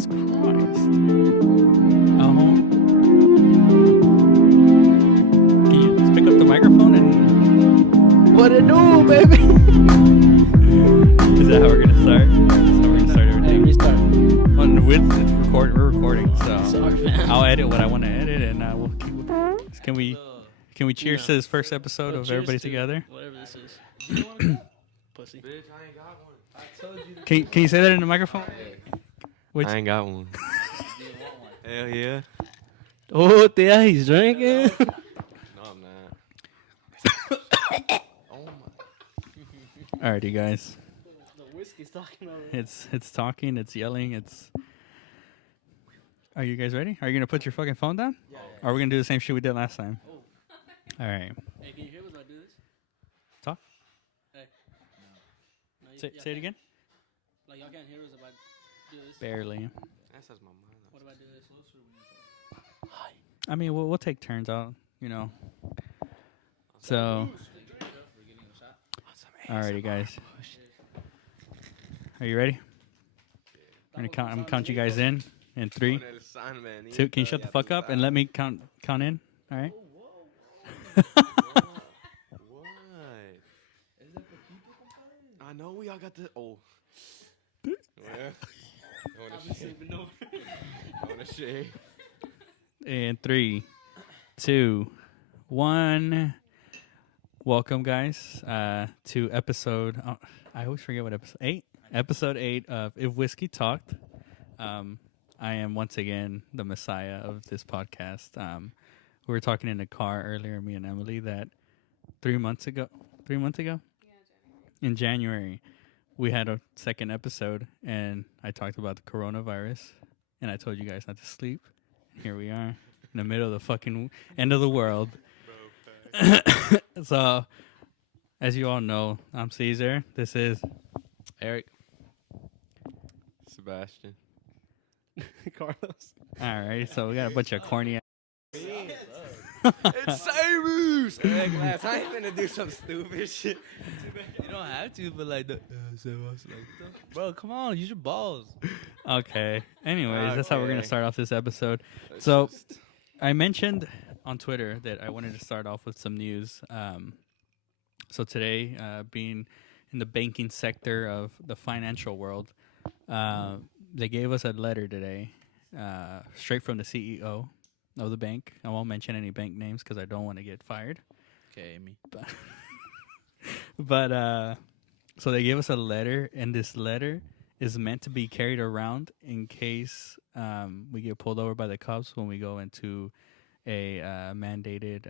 Jesus Christ. Oh. Can you just pick up the microphone and... What it do, baby? Is that how we're gonna start? That's how we're gonna start everything. Restart. We're recording, so Sorry, man. I'll edit what I want to edit, and we'll keep. Can we cheers to this first episode of Everybody Together? Whatever this is. You want a cup? Pussy. Bitch, I ain't got one. I told you. Can you say that in the microphone? Which, I ain't got one. Hell yeah. Oh, yeah, he's drinking. No, I'm not. Oh my. alrighty, guys. The whiskey's talking over. It's talking. It's yelling. It's. Are you guys ready? Are you gonna put your fucking phone down? Yeah. Or are we gonna do the same shit we did last time? Oh. All right. Hey, can you hear us when I do this? Talk. Hey. No, Say it again. Like, y'all can't hear us if I do this? Barely. That says my mind. What if I do this? I mean, we'll take turns out. You know. So. Alrighty, guys. Are you ready? I'm gonna count you guys in 3, 2. Can you shut the fuck up and let me count in? All right. What? I know we all got the. Oh. Yeah. I want to share. And 3, 2, 1. Welcome, guys, to episode. I always forget what episode 8. Episode 8 of If Whiskey Talked. I am once again the messiah of this podcast. We were talking in the car earlier, me and Emily, that 3 months ago, in January, we had a second episode, and I talked about the coronavirus, and I told you guys not to sleep. Here we are in the middle of the fucking end of the world. So, as you all know, I'm Caesar. This is Eric. Sebastian. Carlos. all right. So we got a bunch of corny. It's Cyrus! Eric, last I ain't finna do some stupid shit. You don't have to, but like bro, come on, use your balls. Okay. Anyways, that's how we're gonna Okay. start off this episode. Let's So- just- I mentioned on Twitter that I wanted to start off with some news. So today, being in the banking sector of the financial world, they gave us a letter today, straight from the CEO of the bank. I won't mention any bank names because I don't want to get fired. Okay, Amy. But so they gave us a letter, and this letter is meant to be carried around in case we get pulled over by the cops when we go into a mandated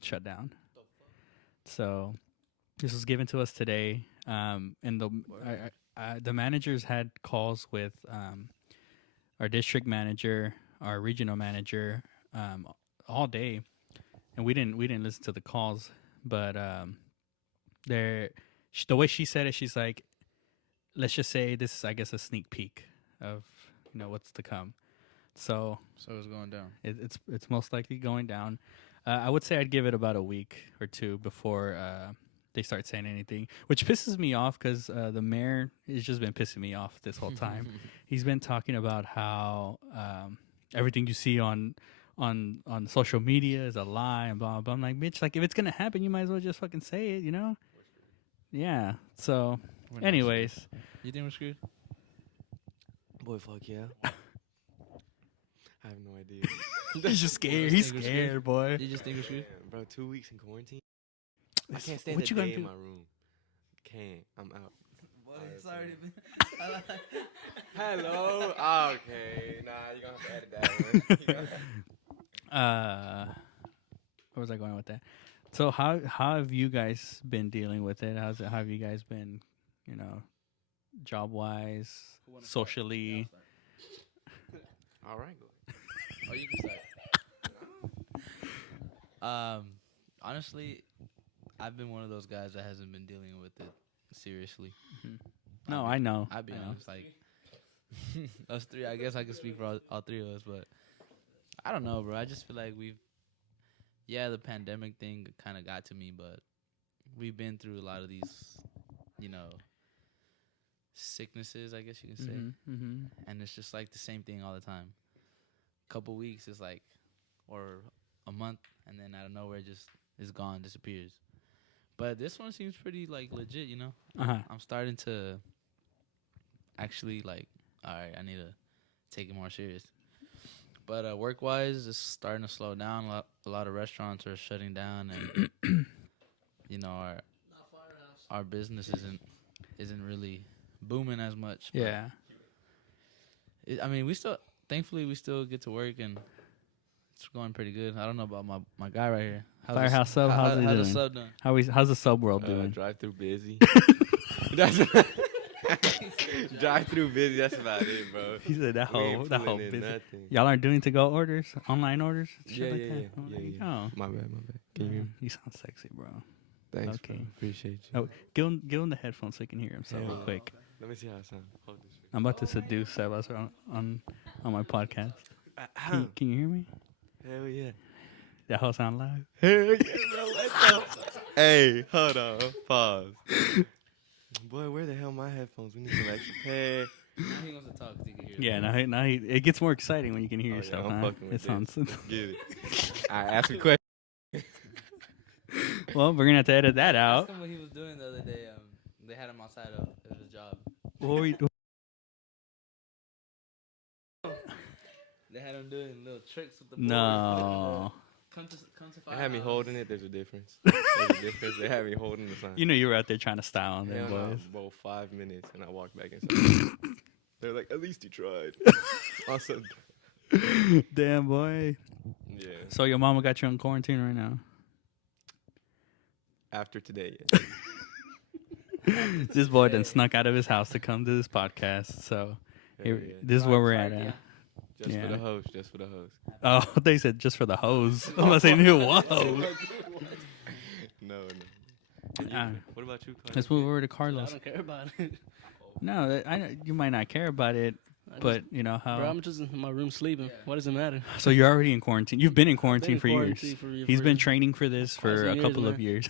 shutdown. So this was given to us today, and the managers had calls with our district manager, our regional manager, all day, and we didn't listen to the calls, but the way she said it, she's like, let's just say this is, I guess, a sneak peek of what's to come. So it's going down. it's most likely going down. I would say I'd give it about a week or two before they start saying anything, which pisses me off because the mayor has just been pissing me off this whole time. He's been talking about how everything you see on social media is a lie and blah blah blah. I'm like, bitch, like if it's gonna happen, you might as well just fucking say it, you know? Yeah. So, anyways, You think we're screwed? Boy, fuck yeah. I have no idea. he's just scared. He's scared, boy. You just think we're screwed? Damn, bro, 2 weeks in quarantine. I It's- can't stand what a you gonna day in do? my room. Can't. I'm out. Boy, it's already been. Hello. Okay. Nah, you're gonna have to edit that one. Where was I going with that? So how have you guys been dealing with it? How have you guys been, job wise, socially? All right, go ahead. Oh, you can start. Honestly, I've been one of those guys that hasn't been dealing with it seriously. No, I know. I'll be I know. honest, like us three. I guess I can speak for all three of us, but I don't know, bro. I just feel like the pandemic thing kind of got to me, but we've been through a lot of these, sicknesses, I guess you can say. Mm-hmm. And it's just like the same thing all the time. Couple weeks is like, or a month, and then out of nowhere just is gone, disappears. But this one seems pretty like legit, you know. Uh-huh. I'm starting to actually like, all right, I need to take it more serious. But work wise, it's starting to slow down. A lot of restaurants are shutting down, and you know our business isn't really booming as much. But Yeah. I mean, thankfully we still get to work, and it's going pretty good. I don't know about my guy right here. Firehouse Sub, how's he how's the doing? sub doing? How's the sub world doing? Drive through busy. Drive through busy. That's about it, bro. He said that We whole ain't that whole pulling in business. nothing. Y'all aren't doing to-go orders, online orders, shit Yeah, like yeah, that? yeah, Oh, there you yeah. go. My bad. Can you hear me? You sound sexy, bro. Thanks, Okay. bro. Appreciate you. Oh, give him the headphones so he can hear himself real quick. Let me see how it sounds. Hold this. I'm about to seduce Sebas on my podcast. Can you hear me? Hell yeah. That whole sound live. Hell yeah, bro. Hey, hold on. Pause. Boy, where the hell my headphones? We need some extra pad. He wants to talk. So you can hear Yeah, now it gets more exciting when you can hear Oh, yeah, yourself. I'm huh? fucking with It sounds. Let's get it. I ask a question. Well, we're gonna have to edit that Ask out. him what he was doing the other day. They had him outside of his job. What were you doing? They had him doing little tricks with the board. No. Come to They had me Firehouse. holding it. There's a difference. There's a difference. They had me holding the sign. You know you were out there trying to style on Hell them no, boys. bro, 5 minutes, and I walked back inside. They're like, at least he tried. Also, Damn boy. yeah. So your mama got you in quarantine right now. After today, yeah. This boy done snuck out of his house to come to this podcast. So Hell here, yeah. this is where we're at. Yeah. Just for yeah. the host. Just for the host. Oh, they said just for the hose. I'm about to say, whoa. No. And you, what about you, Carlos? Let's move over to I Carlos. don't care about it. No, I know you might not care about it, but you know how. Bro, I'm just in my room sleeping. Yeah. What does it matter? So you're already in quarantine. You've been in quarantine in for quarantine years. for He's been training for this Quite for some a years, couple of man. years.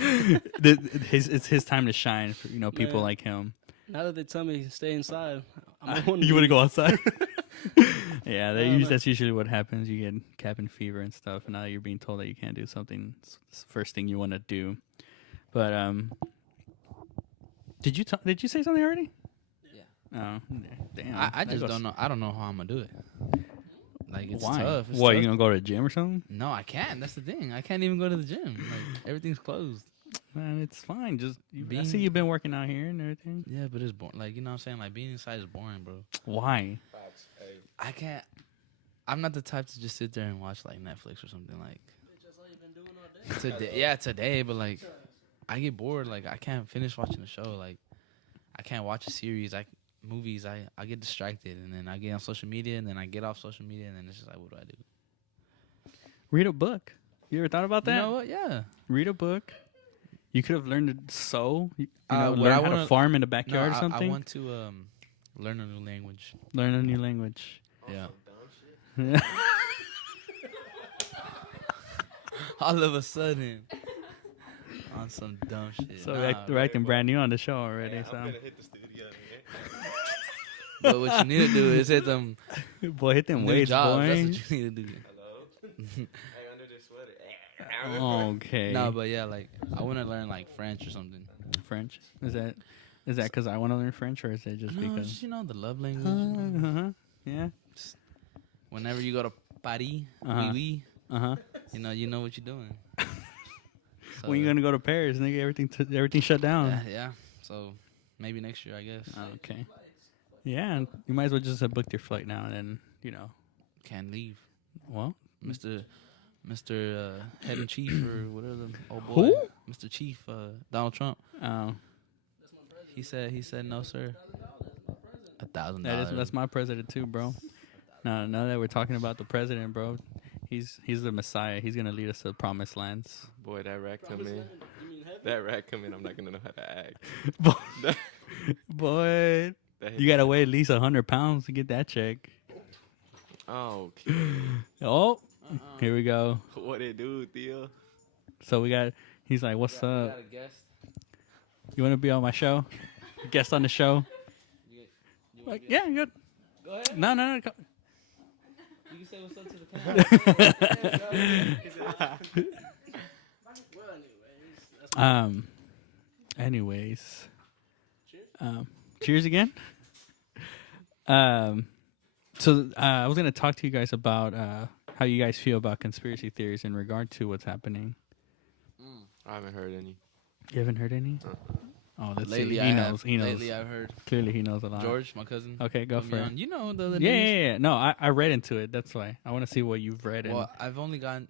It's his time to shine for people Man. like him. Now that they tell me to stay inside, I'm going You want to go outside? Yeah, No. that's usually what happens. You get cabin fever and stuff. And now you're being told that you can't do something. It's the first thing you want to do. But did you say something already? Yeah. Oh, damn. I That just goes- don't know. I don't know how I'm gonna do it. Like it's Why? tough. It's What, tough. you gonna go to the gym or something? No, I can't. That's the thing. I can't even go to the gym. Like everything's closed. Man, it's fine. Just I Being- see you've been working out here and everything. Yeah, but it's boring. Like you know what I'm saying. Like being inside is boring, bro. Why? I can't. I'm not the type to just sit there and watch like Netflix or something like today. Yeah, today. But like, I get bored. Like I can't finish watching the show. Like I can't watch a series. Movies. I get distracted and then I get on social media and then I get off social media and then it's just like, what do I do? Read a book. You ever thought about that? You know what? Yeah. Read a book. You could have learned to sew. You know, what learn I how to wanna- farm in the backyard or I something. want to learn a new language. Learn a new language. Yeah. All of a sudden. On some dumb shit. So Nah, we're acting brand new on the show already. So hit the studio. but what you need to do is hit them boy, hit them new weights, jobs. boy. That's what you need to do. Hello? Hey, under this sweater. Okay. No, but yeah, like I want to learn like French or something. French. Is that because I want to learn French, or is it just No, because? just, you know the love language. Uh-huh. Yeah. Whenever you go to Paris, Uh-huh. oui, Uh-huh. you know what you're doing. So, When you gonna go to Paris, nigga? Everything shut down. Yeah. So maybe next year, I guess. Okay. Yeah, and you might as well just have booked your flight now, and then Can't leave, well, Mr. Head and Chief or whatever the old boy. Who? Mr. Chief, Donald Trump. oh, He said no, sir. $1,000. that's my president too, bro. Now that we're talking about the president, bro, he's the Messiah. He's gonna lead us to the promised lands. Boy, that rat come in. That rat come in. I'm not gonna know how to act. Boy, That you gotta weigh at least 100 pounds to get that check. Oh, okay. Oh, here we go. What it do, Theo? So he's like, what's up? got a guest. You want to be on my show? guest on the show. You wanna Yeah, good. Go ahead. No. You can say what's up to the camera. Well, anyways, that's my Anyways. Cheers. Cheers again. So I was gonna talk to you guys about how you guys feel about conspiracy theories in regard to what's happening. I haven't heard any. You haven't heard any? Oh, let's Lately, see. I He have. knows. He knows. Lately, I've heard Clearly, he knows a lot. George, my cousin. Okay, go put for me it. on. You know the other Yeah, news. yeah, yeah. No, I read into it. That's why I want to see what you've read. Well, I've only gotten.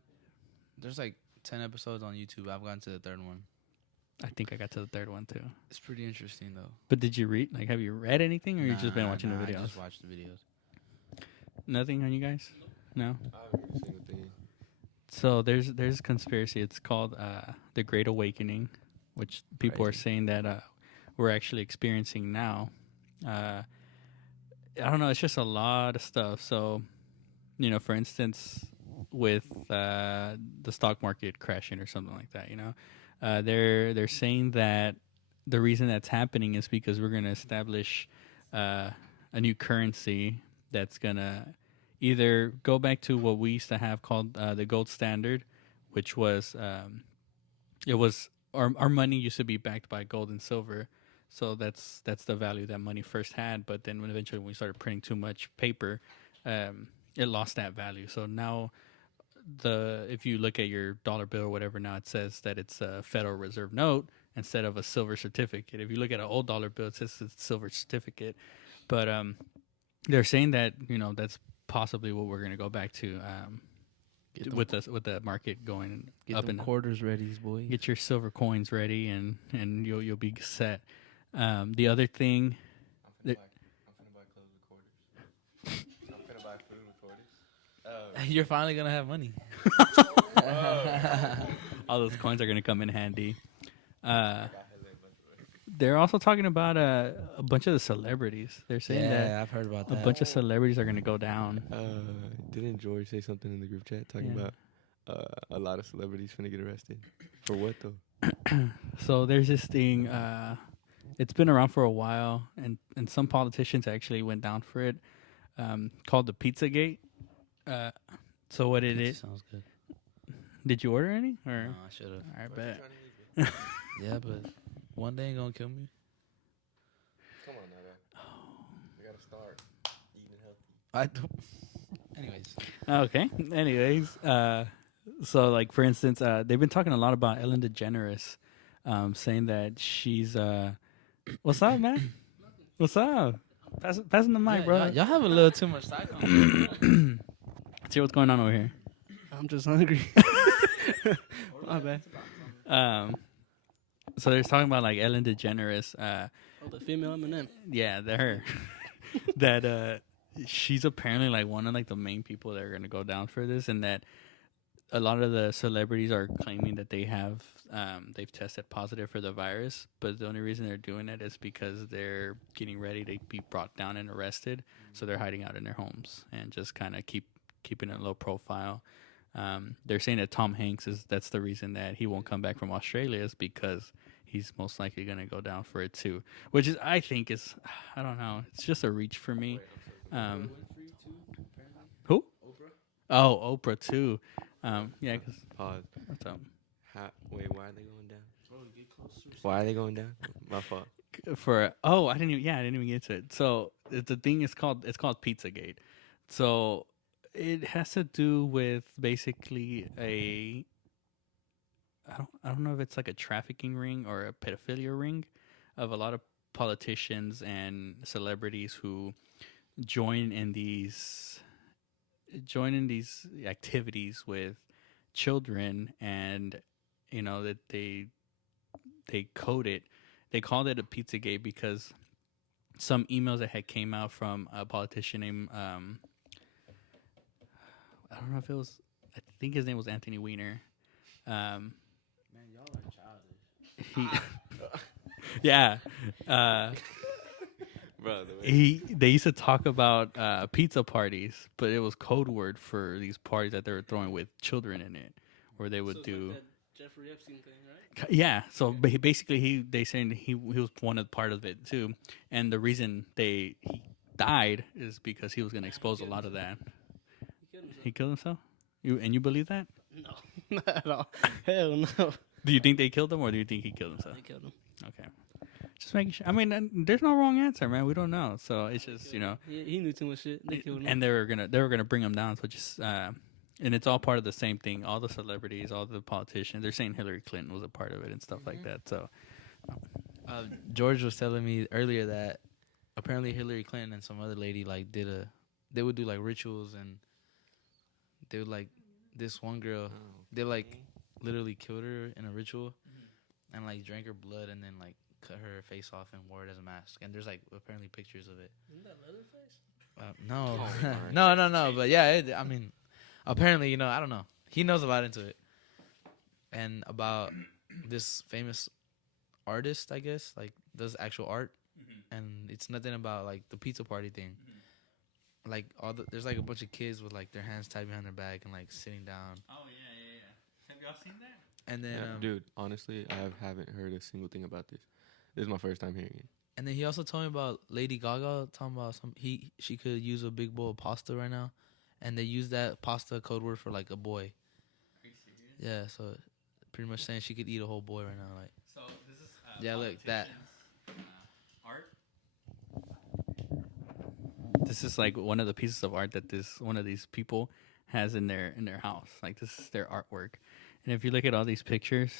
There's like 10 episodes on YouTube. I've gotten to the third one. I think I got to the third one too. It's pretty interesting though. But did you read? Like, have you read anything, or you just been Nah, watching the I videos? just watched the videos. Nothing on you guys? No. I haven't heard a single thing. So there's conspiracy. It's called the Great Awakening, which people are Crazy. saying that we're actually experiencing now. I don't know. It's just a lot of stuff. So, for instance, with the stock market crashing or something like that, they're saying that the reason that's happening is because we're going to establish a new currency that's going to either go back to what we used to have called the gold standard, which was it was our money used to be backed by gold and silver, so that's the value that money first had. But then when we started printing too much paper, it lost that value. So now if you look at your dollar bill or whatever, now it says that it's a Federal Reserve note instead of a silver certificate. If you look at an old dollar bill, it says it's a silver certificate. But they're saying that that's possibly what we're going to go back to with the market going Get up them and quarters ready, boy. get your silver coins ready and you'll be set. The other thing, I'm finna buy clothes with quarters. I'm finna buy food with quarters. You're finally gonna have money. all those coins are going to come in handy. I got hella bunch of it. They're also talking about a bunch of the celebrities. They're saying that I've heard about a bunch of celebrities are going to go down. Didn't George say something in the group chat talking Yeah. about a lot of celebrities finna get arrested? For what though? So there's this thing. It's been around for a while, and some politicians actually went down for it. Called the Pizzagate. So what it is? Sounds good. Did you order any? Or No, I should have. I bet. Yeah, but one day ain't gonna kill me. Come on now, though. We gotta start eating healthy. I don't. Anyways, Okay. Anyways, so like for instance, they've been talking a lot about Ellen DeGeneres, saying that she's what's up, man? What's up? Passing the mic, bro. Y'all have a little too much side conversation. Let's see what's going on over here. I'm just hungry. My bad. So they're talking about like Ellen DeGeneres. Oh, the female Eminem. Yeah, her. That she's apparently like one of like the main people that are gonna go down for this, and that a lot of the celebrities are claiming that they've tested positive for the virus, but the only reason they're doing it is because they're getting ready to be brought down and arrested, so they're hiding out in their homes and just kind of keeping a low profile. They're saying that Tom Hanks that's the reason that he won't come back from Australia, is because he's most likely going to go down for it too, which is I think is I don't know, it's just a reach for me. Who? Oprah. Oh, Oprah too. Yeah, because Pause. what's up? Wait, why are they going down? Why are they going down? My fault. I didn't even get to it. So the thing is called Pizzagate. So it has to do with basically I don't know if it's like a trafficking ring or a pedophilia ring of a lot of politicians and celebrities who join in these activities with children, and that they code it. They called it a Pizzagate because some emails that had came out from a politician named I don't know if it was, I think his name was Anthony Weiner. Man, y'all are childish. Yeah. Bro, They used to talk about pizza parties, but it was code word for these parties that they were throwing with children in it, where they would So it's do like that Jeffrey Epstein thing, right? Yeah, so basically, they saying he was one of part of it too, and the reason he died is because he was going to expose a lot of that. He killed himself. You believe that? No, not at all. Hell no. Do you think they killed him, or do you think he killed himself? They killed him. Okay, just making sure. I mean, there's no wrong answer, man. We don't know, so it's just He knew too much shit. They killed him. and they were gonna bring him down. So just and it's all part of the same thing. All the celebrities, all the politicians, they're saying Hillary Clinton was a part of it and stuff like that. So George was telling me earlier that apparently Hillary Clinton and some other lady like they would do like rituals, and they would like this one girl, they like literally killed her in a ritual, and like drank her blood and then like cut her face off and wore it as a mask. And there's like apparently pictures of it. Isn't that Leatherface? No, Oh, no. But yeah, I mean, apparently, I don't know. He knows a lot into it, and about this famous artist, I guess, like does actual art, and it's nothing about like the pizza party thing. Like there's like a bunch of kids with like their hands tied behind their back and like sitting down. Oh yeah. Have y'all seen that? And then, Yeah, dude, honestly, I haven't heard a single thing about this. This is my first time hearing it. and then he also told me about Lady Gaga talking about she could use a big bowl of pasta right now, and they use that pasta code word for like a boy. Are you serious? Yeah, so pretty much saying she could eat a whole boy right now. Like, So this is Yeah, look, that. art. This is like one of the pieces of art that one of these people has in their house. Like this is their artwork, and if you look at all these pictures,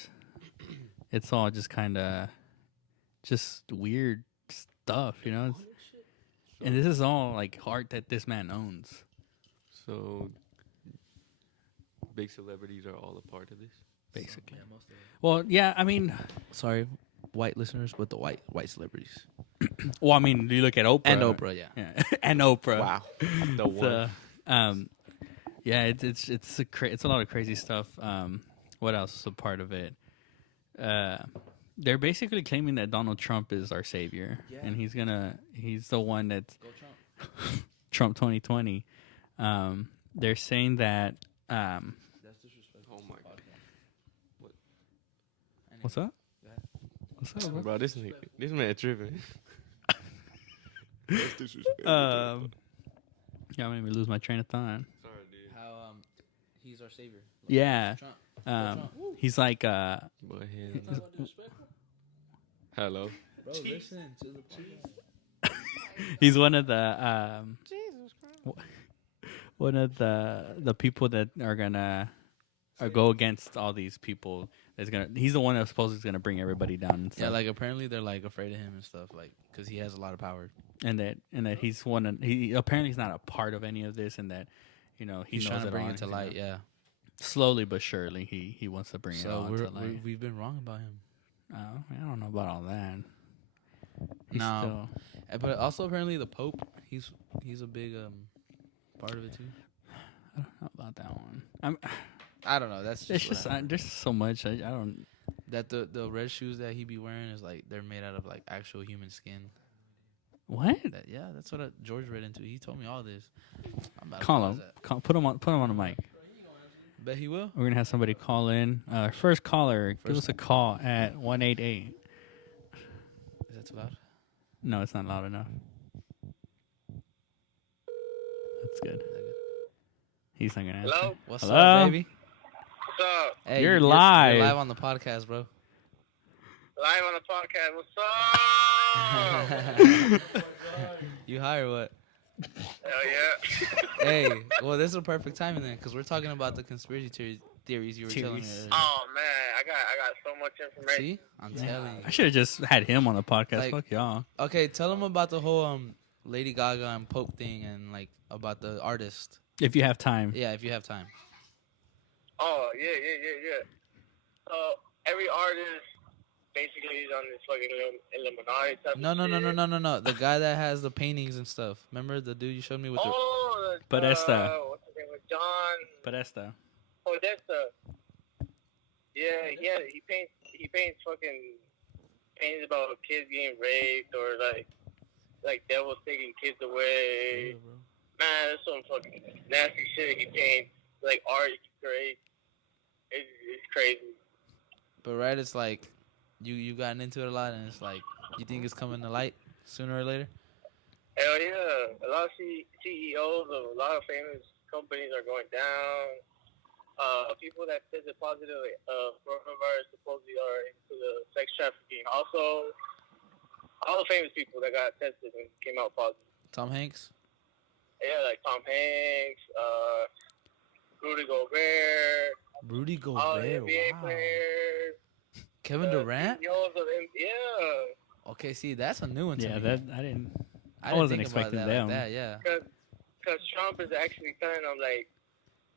it's all just kind of just weird stuff, and this is all like art that this man owns. So, big celebrities are all a part of this. Basically. yeah, most of it. Well, yeah, I mean, Sorry, white listeners, but the white celebrities well, I mean, you look at Oprah and Oprah, yeah. yeah, and Oprah. Wow, the one. So, yeah, it's a lot of crazy stuff. What else is a part of it? They're basically claiming that Donald Trump is our savior, Yeah. and he's the one that's Go Trump. Trump 2020. They're saying that. That's disrespectful. Oh my god, What's up? Go ahead. What's up, bro? bro, this man tripping. That's disrespectful. Yeah, made me lose my train of thought. Sorry, dude. How he's our savior. Yeah. Trump. He's like Boy, hell. Hello. Bro, listen to the he's one of the one of the people that are gonna go against all these people. He's the one that supposedly is gonna bring everybody down and stuff. Yeah, like apparently they're like afraid of him and stuff, like because he has a lot of power. and that he's he apparently he's not a part of any of this, and that He's knows trying to it bring all, it to light. Yeah. slowly but surely he wants to bring it all So to light. we've been wrong about him. I don't know about all that. He's No. still, But also apparently the Pope, he's a big part of it too. I don't know about that one. I don't know. That's It's just, what just I heard. there's so much I don't. That the red shoes that he be wearing is like they're made out of like actual human skin. What? That's what George read into. He told me all this. I'm about to Call pause him. that. Put him on the mic. Bet he will. We're gonna have somebody call in. First caller, give us a call at 188. Is that too loud? No, it's not loud enough. That's good. Is that good? He's not gonna answer. Hello? What's Hello? up, baby? What's up? Hey, You're live. You're live on the podcast, bro. Live on the podcast. What's up? You high or what? Hell yeah. Hey, well, this is a perfect timing then, because we're talking about the conspiracy theories you were telling me earlier. Oh man, I got so much information. See? I'm telling you. I should have just had him on the podcast. Like- Fuck y'all. Okay, tell them about the whole Lady Gaga and Pope thing, and like about the artist. If you have time. Yeah, if you have time. Oh yeah. So every artist basically is on this fucking Illuminati type. No. of shit. The guy that has the paintings and stuff. Remember the dude you showed me with the. Oh, Podesta. what's his name? John Podesta. Podesta. Yeah, he paints fucking paintings about kids getting raped or like devils taking kids away. Yeah, bro. Man, that's some fucking nasty shit he paints. Like art, it's great. It's crazy. But right, it's like you gotten into it a lot, and it's like you think it's coming to light sooner or later. Hell yeah. A lot of CEOs of a lot of famous companies are going down. People that tested positive coronavirus supposedly are into the sex trafficking. Also, all the famous people that got tested and came out positive. Tom Hanks. Yeah, like Tom Hanks, Rudy Gobert, Rudy all the Gobert. NBA Wow. players, Kevin Durant. CEOs of yeah. Okay, see, that's a new one to Yeah, me. that I didn't. I wasn't didn't think about expecting that them. like that. Yeah. Because Trump is actually telling them like,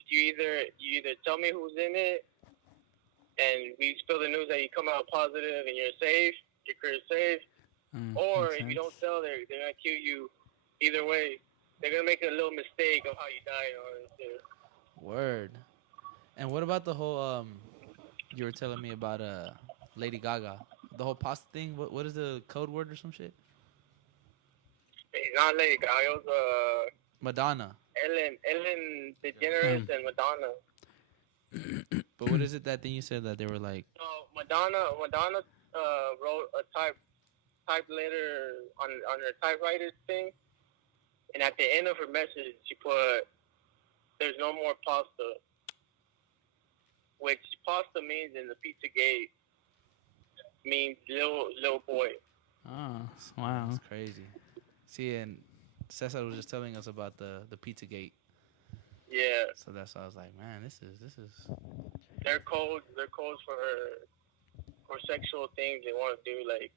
you either tell me who's in it, and we spill the news that you come out positive and you're safe, your career's safe, or makes if you sense. don't tell, they're gonna kill you. Either way, they're gonna make a little mistake of how you die on this shit. Word. And what about the whole you were telling me about Lady Gaga, the whole pasta thing? What is the code word or some shit? It's not Lady Gaga. It was Madonna. Ellen DeGeneres and Madonna. But what is it that thing you said that they were like? So Madonna wrote a type letter on her typewriter thing, and at the end of her message, she put, "There's no more pasta," which pasta means in the Pizzagate means little boy. Oh, wow. That's crazy. See, and Cesar was just telling us about the Pizzagate. Yeah, So that's why I was like, man, this is. their codes for sexual things they want to do, like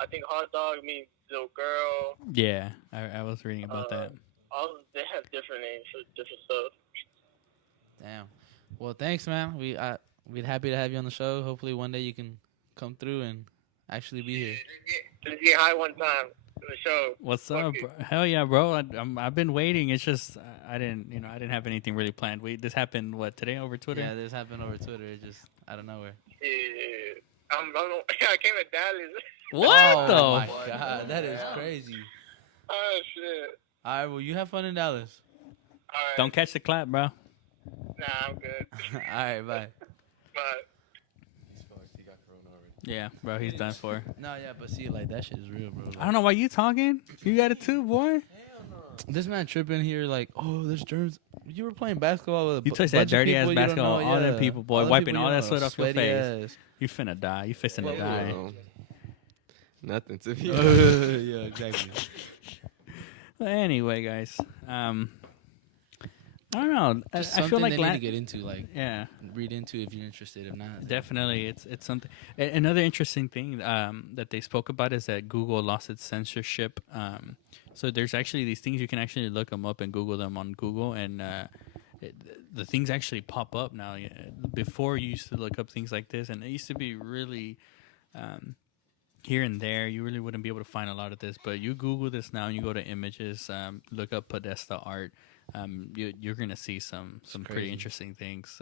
I think hot dog means little girl. Yeah, I was reading about that. All they have different names for different stuff. Damn. Well, thanks, man. We'd happy to have you on the show. Hopefully, one day you can come through and actually be here. Let's get high one time in the show. What's Fuck up, it. bro? Hell yeah, bro! I've been waiting. It's just I didn't have anything really planned. This happened today over Twitter. Yeah, this happened over Twitter. It just out of nowhere. Yeah. I came to Dallas. What Oh the? my god, that is crazy. Oh shit. All right, well, you have fun in Dallas. All right. Don't catch the clap, bro. Nah, I'm good. All right, bye. But He got corona already. Yeah, bro, he's done for. No, yeah, but see, like that shit is real, bro. Like, I don't know why you talking. You got it too, boy. This man tripping here, like, oh, there's germs. You were playing basketball with a You touched that bunch of dirty ass people you don't basketball. know, All them yeah. people, boy, them wiping people all you that don't sweat know, off your sweaty face. ass. You finna die. You fixing to die. Well, nothing to me. Yeah, exactly. Well, anyway, guys, I don't know. I Just feel something like they need to get into, like yeah, read into if you're interested. If not, definitely, it's something. Another interesting thing that they spoke about is that Google lost its censorship. So there's actually these things you can actually look them up and Google them on Google, and the things actually pop up now. Before you used to look up things like this, and it used to be really here and there. You really wouldn't be able to find a lot of this, but you Google this now and you go to images, look up Podesta art. You're gonna see some pretty crazy. interesting things.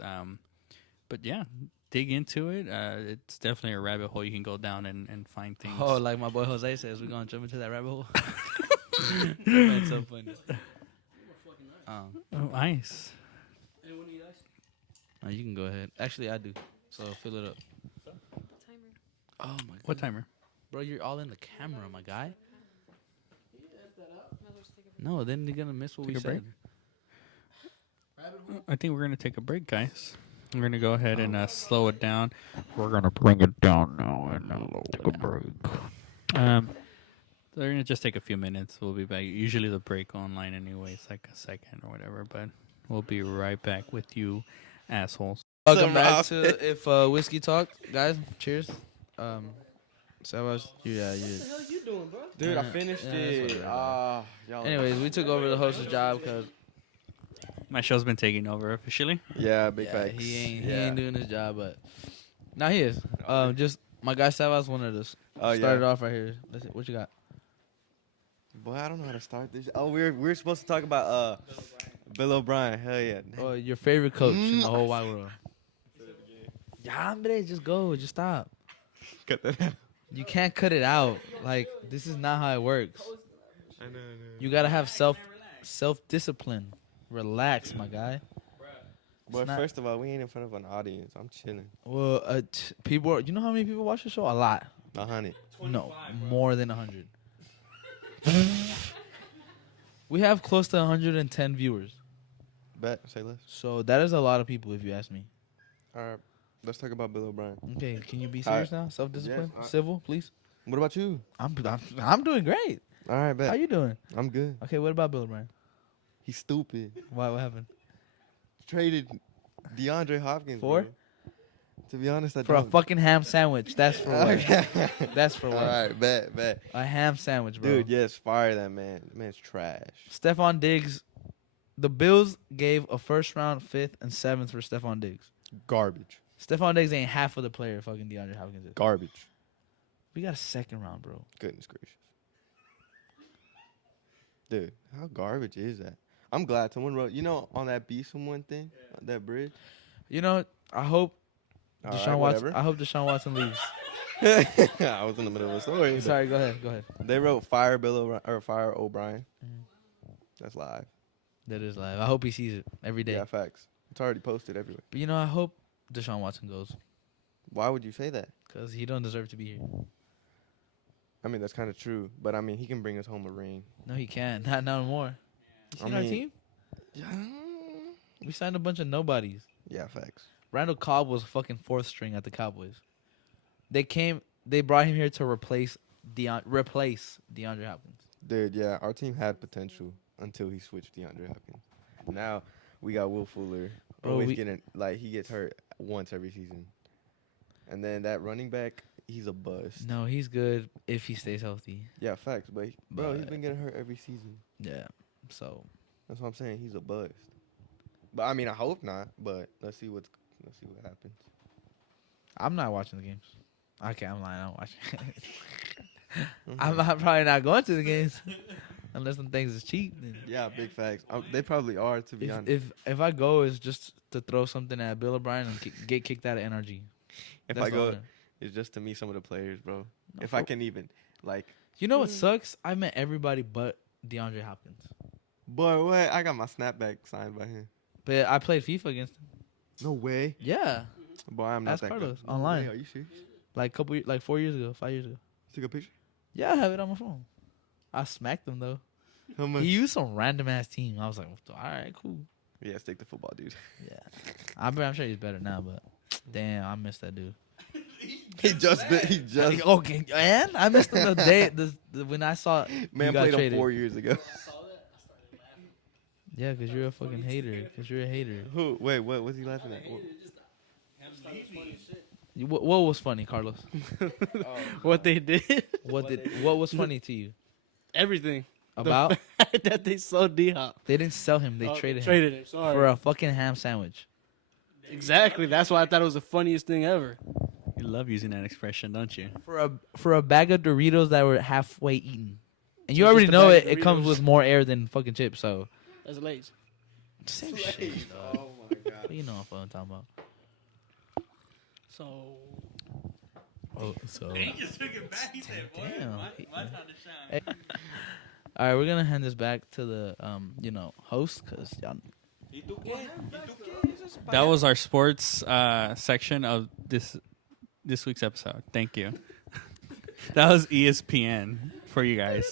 But yeah, dig into it. It's definitely a rabbit hole you can go down and find things. oh, like my boy Jose says, we're gonna jump into that rabbit hole. That man's so funny. Oh, nice. Oh, you can go ahead. Actually, I do. So fill it up. Oh my god. What timer? Bro, you're all in the camera, my guy. No, then you're gonna miss what Take we a break? said. I think we're gonna take a break, guys. We're gonna go ahead and slow it down. We're gonna bring it down now and take a break. They're gonna just take a few minutes. We'll be back. Usually the break online anyway, it's like a second or whatever. But we'll be right back with you, assholes. Welcome back Somehow. to If Whiskey Talk, guys. Cheers. Savas, yeah. What the hell you doing, bro? Dude, I Yeah, finished that's it. whatever. Y'all. Anyways, we took over the host's job because My show's been taking over officially. Yeah, big facts. he ain't Yeah. doing his job, but now he is. Just my guy Savas wanted us Oh, start it yeah. off right here. Let's see, what you got? Boy, I don't know how to start this. Oh, we're supposed to talk about Bill O'Brien. Hell yeah. Oh, your favorite coach in the whole wide world. Yeah, hombre, just go, just stop. Cut that out. You can't cut it out. Like this is not how it works. I know. You gotta have self discipline. Relax, my guy. But not- first of all, we ain't in front of an audience. I'm chilling. Well, people. You know how many people watch the show? A lot. 100. No, more than 100. We have close to 110 viewers. Bet. Say less. So that is a lot of people, if you ask me. All right. Let's talk about Bill O'Brien. Okay, can you be All serious now? Self-discipline, Yes, civil, please. What about you? I'm doing great. All right, How bet. you doing? I'm good. Okay, what about Bill O'Brien? He's stupid. Why? What happened? Traded DeAndre Hopkins. For? Bro. To be honest, I For a don't. fucking ham sandwich. That's for what? Okay. That's for All what? right, bet. A ham sandwich, bro. Dude, yes, fire that man. That man's trash. Stephon Diggs. The Bills gave a first round, 5th, and 7th for Stephon Diggs. Garbage. Stephon Diggs ain't half of the player fucking DeAndre Hopkins is. Garbage. We got a 2nd round, bro. Goodness gracious. Dude, how garbage is that? I'm glad someone wrote, on that Be Someone thing, on that bridge. You know, I hope All Deshaun right, Watson. whatever. I hope Deshaun Watson leaves. I was in the middle of a story. but Sorry, go ahead. They wrote fire fire O'Brien. Mhm. That's live. That is live. I hope he sees it every day. Yeah, facts. It's already posted everywhere. But you know, I hope Deshaun Watson goes Why would you say that? because he don't deserve to be here. I mean, that's kind of true. But I mean, he can bring us home a ring. No, he can't. Not no more. You I seen our mean- team? Yeah. We signed a bunch of nobodies. Yeah, facts. Randall Cobb was fucking 4th string at the Cowboys. They brought him here to replace DeAndre Hopkins. Dude, yeah, our team had potential until he switched DeAndre Hopkins. Now we got Will Fuller. Bro, Always we- getting he gets hurt once every season. And then that running back, he's a bust. No, he's good if he stays healthy. Yeah, facts. But he's But- been getting hurt every season. Yeah. So That's what I'm saying. He's a bust. But I mean, I hope not. But let's see what happens. I'm not watching the games. Okay, I'm lying. I'm watching. Mhm. I'm probably not going to the games unless some things is cheap. Then. Yeah, big facts. They probably are, to be honest. If I go, it's just to throw something at Bill O'Brien and get kicked out of NRG. If That's I go, all. it's just to meet some of the players, bro. No, If I can even You know what sucks? I met everybody but DeAndre Hopkins. boy, what? I got my snapback signed by him. But I played FIFA against him. No way. Yeah, Boy, I'm not Ask that Carlos good. online. No way, are you serious? like 4 years ago, 5 years ago. Took a picture? Yeah, I have it on my phone. I smacked him though. How much? He used some random ass team. I was like, all right, cool. Yeah, stick to football, dude. Yeah, I'm sure he's better now, but damn, I missed that dude. He just Okay, and I missed him the day when I saw man he got played him traded. 4 years ago. Yeah, because you're a fucking hater. Because you're a hater. Who? Wait, what was he laughing at? What? What was funny, Carlos? What they did, What was funny to you everything. about? The fact that they sold D-Hop. They didn't sell him. They Oh, traded him Traded him. Sorry. for a fucking ham sandwich. Exactly. That's why I thought it was the funniest thing ever. You love using that expression, don't you? For a bag of Doritos that were halfway eaten, and you So already just a know bag it. of It comes Doritos. with more air than fucking chips. So That's Lay's. same shit. Dog. Oh my god. You know what I'm talking about. So Oh, so. just took it back. He said, Damn. time to shine. Hey. All right, we're gonna hand this back to the host because y'all. That was our sports section of this week's episode. Thank you. That was ESPN for you guys.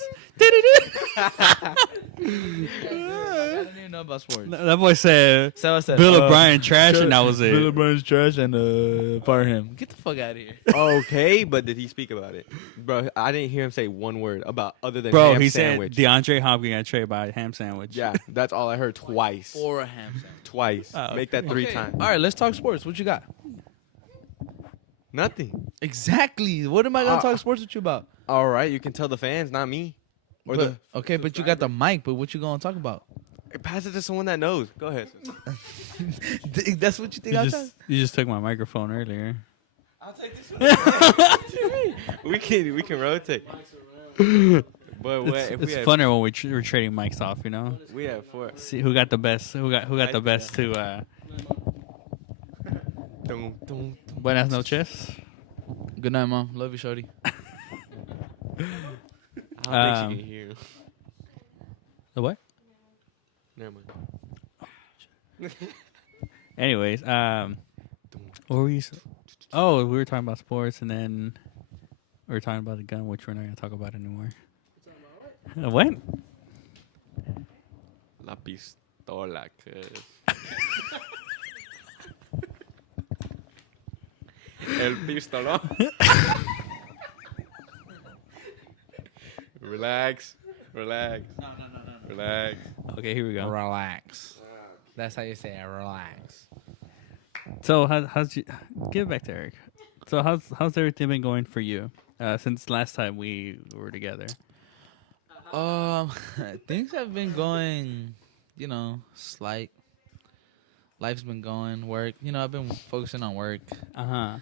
I didn't even know about sports. That boy said So I said, Bill O'Brien trash, and that was Bill it. O'Brien's trash and fire him. Get the fuck out of here. Okay, but did he speak about it, bro? I didn't hear him say one word about other than Bro, ham he sandwich. said DeAndre Hopkins got traded by a ham sandwich. Yeah, that's all I heard twice. Or a ham sandwich. Twice. Oh, Make that three Okay. times. All right, let's talk sports. What you got? Nothing. Exactly. What am I gonna Uh, talk sports with you about? All right, you can tell the fans, not me. Or But, okay, but you got the mic. But what you gonna talk about? pass it to someone that knows. Go ahead. That's what you think I'll talk. You just took my microphone earlier. I'll take this one. we can rotate. But what, if It's we had, funner when we're trading mics off, you know. we had 4. See who got the best. Who got the best to. Dum, dum, Buenas noches. Good night, mom. Love you, shorty. I don't think she Um, can hear. The what? Never mind. Anyways, what were you? Oh, we were talking about sports, and then we were talking about the gun, which we're not gonna talk about anymore. What? La pistola, cuz. El pistolón. Relax. Relax. No. Relax. Okay, here we go. Relax. That's how you say it. Relax. So how's you? Give it back to Eric. So how's everything been going for you since last time we were together? Things have been going, slight. Life's been going, work. I've been focusing on work, trying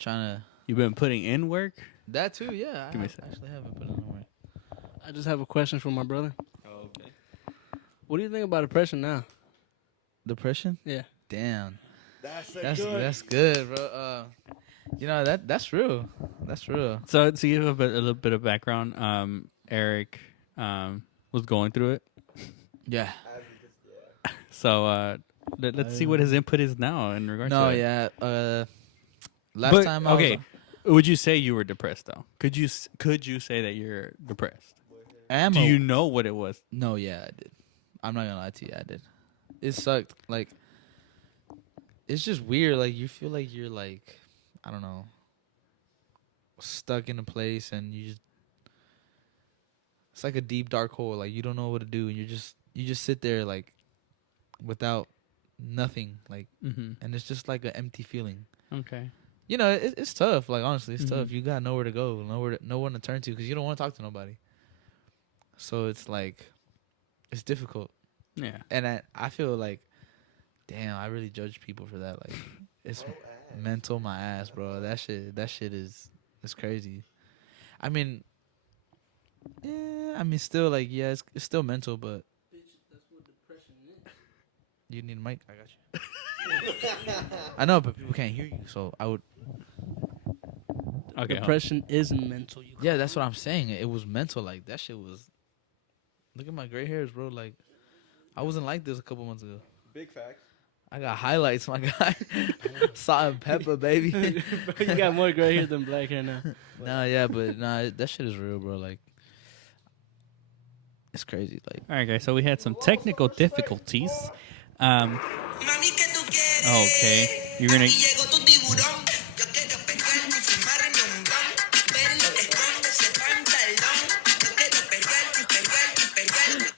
to. You've been putting in work. That too, yeah. Give me a I second. actually haven't put in the work. I just have a question for my brother. Oh, okay. What do you think about depression now? Depression? Yeah. Damn. That's That's good, bro. That's real. That's real. So to give a little bit of background, Eric was going through it. Yeah. So let's see what his input is now in regards to it. Yeah. Last But, time I okay. was Would you say you were depressed though? Could you say that you're depressed? am Do a- you know what it was? No, yeah, I did. I'm not gonna lie to you, I did. It sucked. Like, it's just weird. Like, you feel like you're like, I don't know, stuck in a place, and it's like a deep dark hole. Like, you don't know what to do, and you just sit there like without nothing. Like, Mm-hmm. and it's just like an empty feeling. Okay. It's tough. Like, honestly, it's Mhm. tough. You got nowhere to go, no one to turn to, because you don't want to talk to nobody. So it's like, it's difficult. Yeah. And I feel like, damn, I really judge people for that. Like, it's mental my ass, bro. That shit is crazy. I mean, still like, yeah, it's still mental, but. You need a mic? I got you. I know, but people can't hear you, so I would. Okay. Depression isn't mental. Yeah, that's what I'm saying. It was mental. Like, that shit was. Look at my gray hairs, bro. Like, I wasn't like this a couple months ago. Big facts. I got highlights, my guy. Salt and pepper, baby. You got more gray hair than black hair now. That shit is real, bro. Like, it's crazy. Like, All right, guys. So we had some technical difficulties. Okay. You're gonna.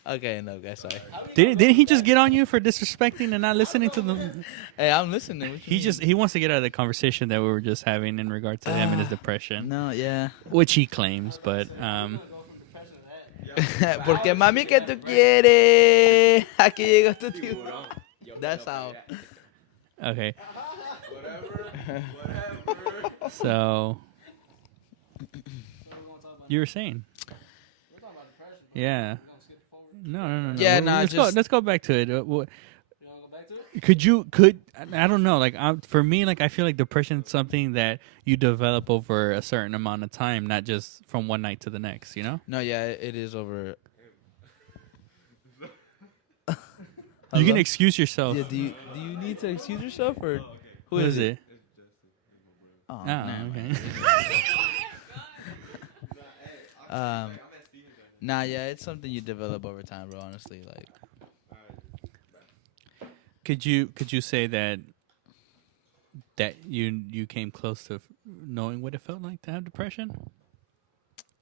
okay, no, guys, sorry. Didn't he just get on you for disrespecting and not listening to the? Hey, I'm listening. What you mean? He wants to get out of the conversation that we were just having in regard to him and his depression, No, yeah. which he claims, but Porque mami que tú quieres. Aquí llegó tu tiburón. That's how. okay. So you were saying, yeah. No. Yeah, nah, Let's go back to it. I don't know. Like, for me, like, I feel like depression is something that you develop over a certain amount of time, not just from one night to the next. You know. No, yeah, it is over. You can excuse yourself. Yeah, do you need to excuse yourself, or Who is it? Oh, Oh, nah. okay. Nah, yeah, it's something you develop over time, bro. Honestly, like, Could you say that you came close to knowing what it felt like to have depression?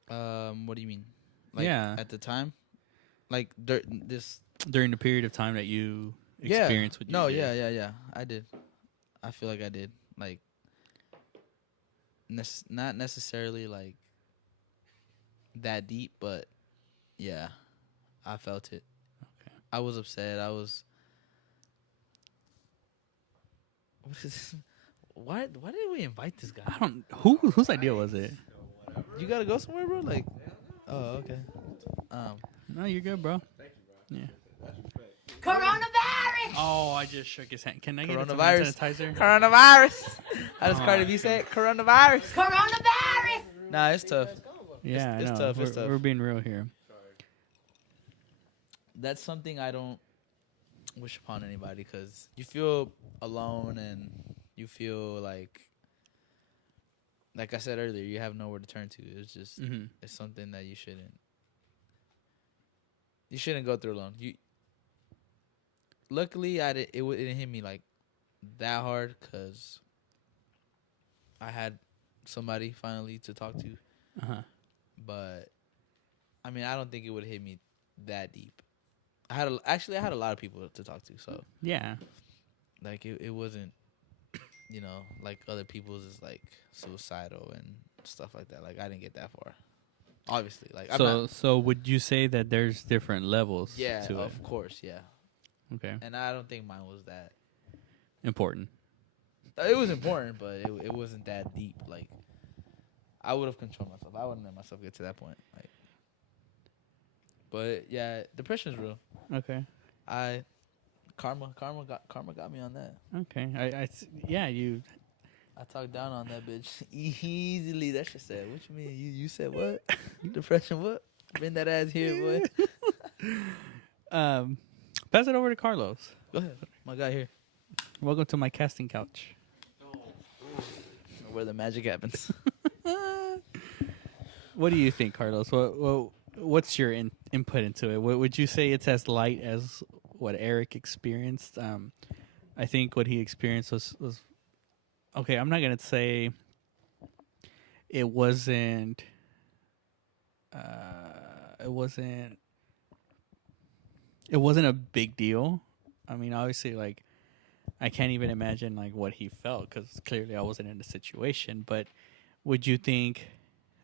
what do you mean? Like, Yeah. at the time, like this. During the period of time that you experienced what you No, did. yeah. I did. I feel like I did. Like, not necessarily like that deep, but yeah, I felt it. Okay. I was upset. What is this? Why did we invite this guy? I don't. Whose idea was it? You gotta go somewhere, bro. Like, oh, okay. No, you're good, bro. Thank you, bro. Yeah. Coronavirus! Oh, I just shook his hand. Can I get some Coronavirus. hand sanitizer? Coronavirus. How does Oh, Cardi B say it? Coronavirus. Coronavirus! Nah, it's tough. Yeah, It's I know. tough, it's tough. We're being real here. That's something I don't. wish upon anybody because you feel alone and you feel like I said earlier, you have nowhere to turn to. It's just Mm-hmm. it's something that you shouldn't go through alone. You luckily it didn't hit me like that hard because I had somebody finally to talk to. Uh-huh. But I mean, I don't think it would hit me that deep. I had a lot of people to talk to, so Yeah. like it wasn't like other people's is like suicidal and stuff like that. Like I didn't get that far. Obviously, like I'm So not, so would you say that there's different levels yeah, to it? of course, yeah. Okay. And I don't think mine was that. Important. It was important, but it wasn't that deep. Like I would have controlled myself. I wouldn't let myself get to that point. Like, but yeah, depression is real. Okay. Karma got me on that. Okay. Yeah, you I talked down on that bitch easily. That shit said, "What you mean? You said what? Depression? What? Bring that ass here, boy." pass it over to Carlos. Go ahead, my guy here, Welcome to my casting couch. where the magic happens. What do you think, Carlos? What's your input into it? Would you say it's as light as what Eric experienced? I think what he experienced was okay. I'm not gonna say it wasn't. It wasn't. It wasn't a big deal. I mean, obviously, like I can't even imagine like what he felt because clearly I wasn't in the situation. But would you think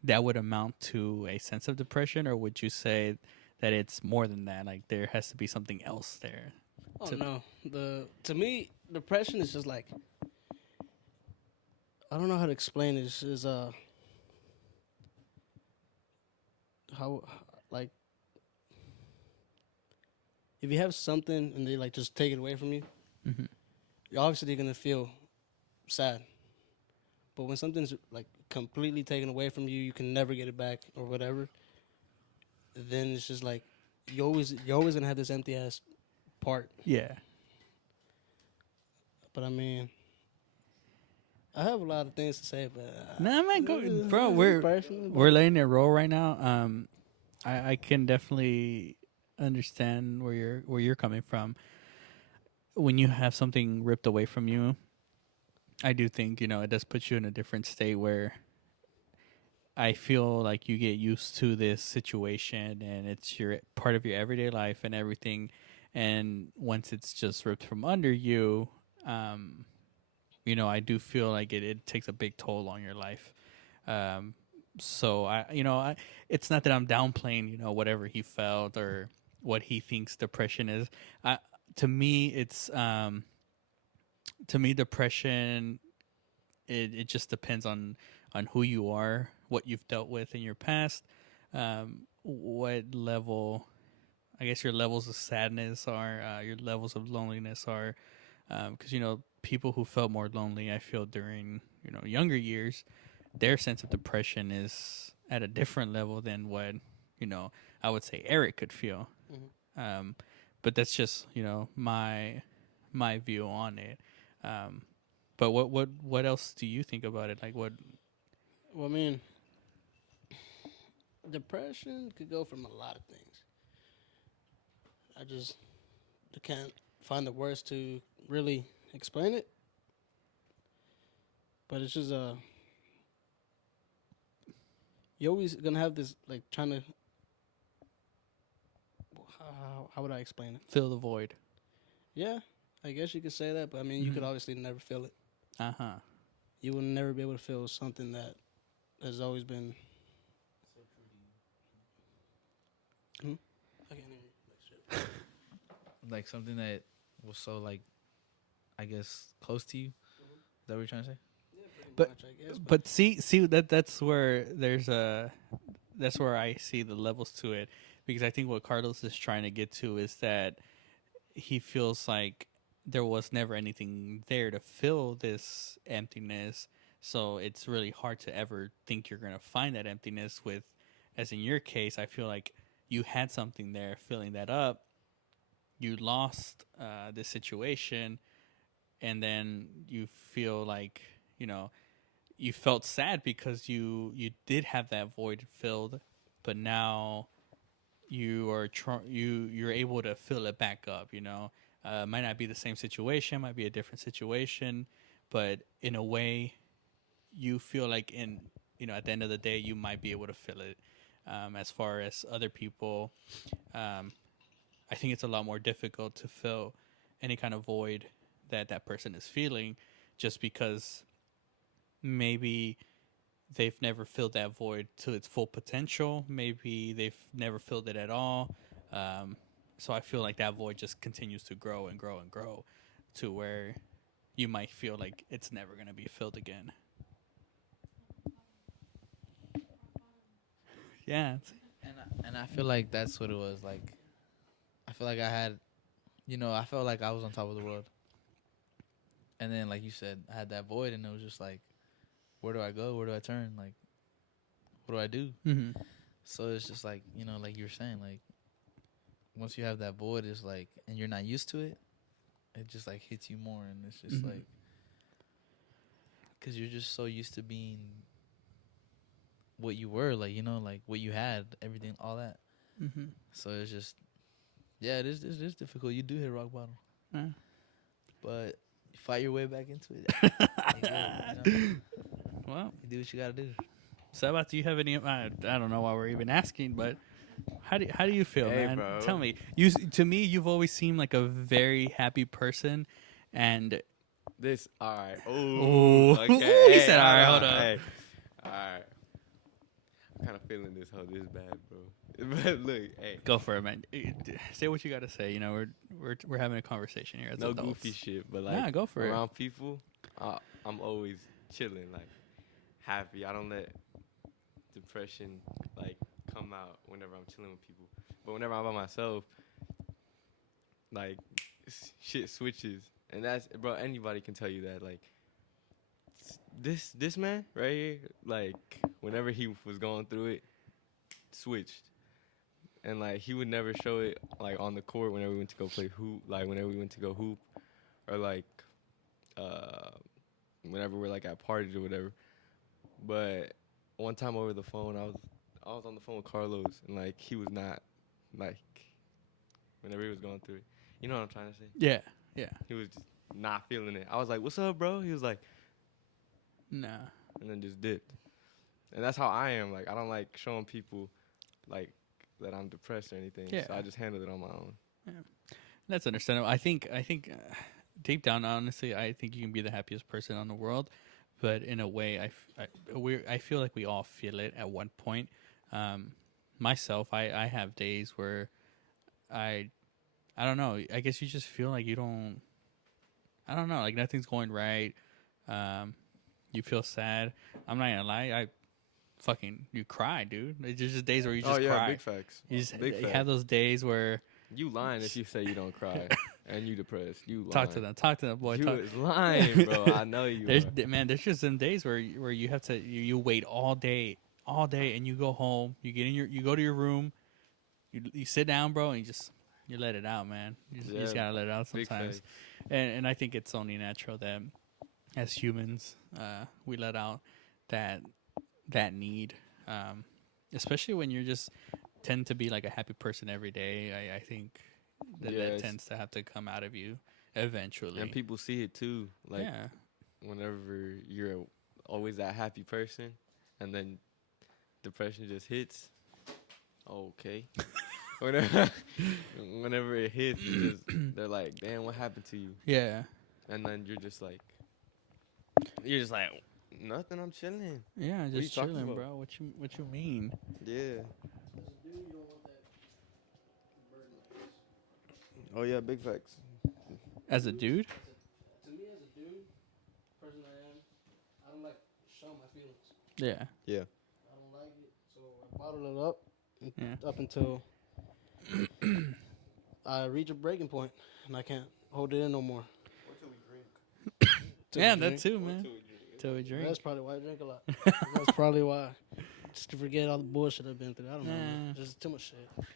that would amount to a sense of depression, or would you say that it's more than that? Like there has to be something else there. Oh no, to me, depression is just like, I don't know how to explain it. It's just, how, like, if you have something and they like just take it away from you, Mm-hmm. you're obviously gonna feel sad. But when something's like completely taken away from you, you can never get it back or whatever. Then it's just like you're always gonna have this empty ass part. Yeah. But I mean, I have a lot of things to say, but No, man, go, bro. personal, We're letting it roll right now. I can definitely understand where you're coming from. When you have something ripped away from you, I do think it does put you in a different state where I feel like you get used to this situation and it's your part of your everyday life and everything. And once it's just ripped from under you, I do feel like it takes a big toll on your life. So it's not that I'm downplaying, whatever he felt or what he thinks depression is. To me, depression. It just depends on who you are, what you've dealt with in your past, what level, I guess your levels of sadness are, your levels of loneliness are, because people who felt more lonely, I feel during younger years, their sense of depression is at a different level than what I would say Eric could feel. Mhm. But that's just my view on it. But what else do you think about it? Like what? well, I mean, depression could go from a lot of things. I just can't find the words to really explain it. But it's just you're always gonna have this like trying to. How would I explain it? Fill the void. Yeah, I guess you could say that, but I mean, you could obviously never feel it. Uh-huh. You will never be able to feel something that has always been. Hmm? I can't hear you. Like something that was so like, I guess close to you. Is that what you're trying to say? But- Much, I guess, But see that's where that's where I see the levels to it, because I think what Carlos is trying to get to is that he feels like there was never anything there to fill this emptiness, so it's really hard to ever think you're going to find that emptiness as in your case, I feel like you had something there filling that up, you lost this situation, and then you feel like, you know, you felt sad because you did have that void filled, but now you're able to fill it back up. You know, might not be the same situation, might be a different situation, but in a way, you feel like at the end of the day, you might be able to fill it. As far as other people, I think it's a lot more difficult to fill any kind of void that that person is feeling, just because maybe they've never filled that void to its full potential. Maybe they've never filled it at all. So I feel like that void just continues to grow and grow and grow to where you might feel like it's never going to be filled again. Yeah. And I feel like that's what it was like. I feel like I had, I felt like I was on top of the world. And then, like you said, I had that void, and it was just like, where do I go? Where do I turn? Like, what do I do? Mm-hmm. So it's just like, like you were saying, like, once you have that void, it's like, and you're not used to it, it just like hits you more, and it's just like, because you're just so used to being what you were, like, like what you had, everything, all that. Mm-hmm. So it's just, yeah, it is difficult. You do hit rock bottom, but you fight your way back into it. Well, You do what you gotta do. Sabat, do you have any? I don't know why we're even asking, but how do you feel, Hey, man? bro. Tell me. To me, you've always seemed like a very happy person, and This, all right. Ooh. Okay. He Hey, said, all right, hold on. up. Hey. All right. I'm kind of feeling this hoe this bad, bro. But look, hey. go for it, man. Say what you got to say. You know, we're having a conversation here as No adults. goofy shit, but like Nah, go for it. around people, I'm always chilling, like happy. I don't let depression like come out whenever I'm chilling with people. But whenever I'm by myself, like shit switches, and that's, bro. Anybody can tell you that. Like this man right here, like whenever he was going through it, switched. And like he would never show it like on the court whenever we went to go play hoop, like whenever we went to go hoop, or like whenever we're like at parties or whatever. But one time over the phone, I was on the phone with Carlos, and like he was not like whenever he was going through it. You know what I'm trying to say? Yeah, yeah. He was just not feeling it. I was like, "What's up, bro?" He was like, Nah. and then just dipped. And that's how I am. Like I don't like showing people like that I'm depressed or anything. Yeah. So I just handle it on my own. That's understandable. I think deep down, honestly, I think you can be the happiest person on the world, but in a way, I feel like we all feel it at one point. Myself, I have days where I don't know. I guess you just feel like you don't. I don't know. Like nothing's going right. You feel sad. I'm not gonna lie. You cry, dude. It's just days where you just cry. Big facts. You just Big you facts. have those days where You lying if you say you don't cry and you depressed. You lying. talk to them, boy. You Talk. is lying, bro. I know you. There's just some days where you have to you wait all day, and you go home. You go to your room, you sit down, bro, and you let it out, man. You just gotta let it out Big sometimes. facts. And I think it's only natural that as humans, we let out that need, especially when you're just tend to be like a happy person every day. I think that Yes. tends to have to come out of you eventually. And people see it too. Like yeah. whenever you're always that happy person, and then depression just hits. Okay. whenever it hits, they're like, "Damn, what happened to you?" Yeah. And then you're just like, nothing. I'm chilling. Yeah, you just talking chilling, about? bro. What you mean? Yeah. Oh yeah, big facts. As a dude? To me, as a dude, person I don't like showing my feelings. Yeah. Yeah. I don't like it, so I bottle it up Yeah. up until I reach a breaking point and I can't hold it in no more. Till Yeah, we that drink. too, man. Till we drink. That's probably why I drink a lot. That's probably why. Just to forget all the bullshit I've been through. I don't know. Nah. Just too much shit.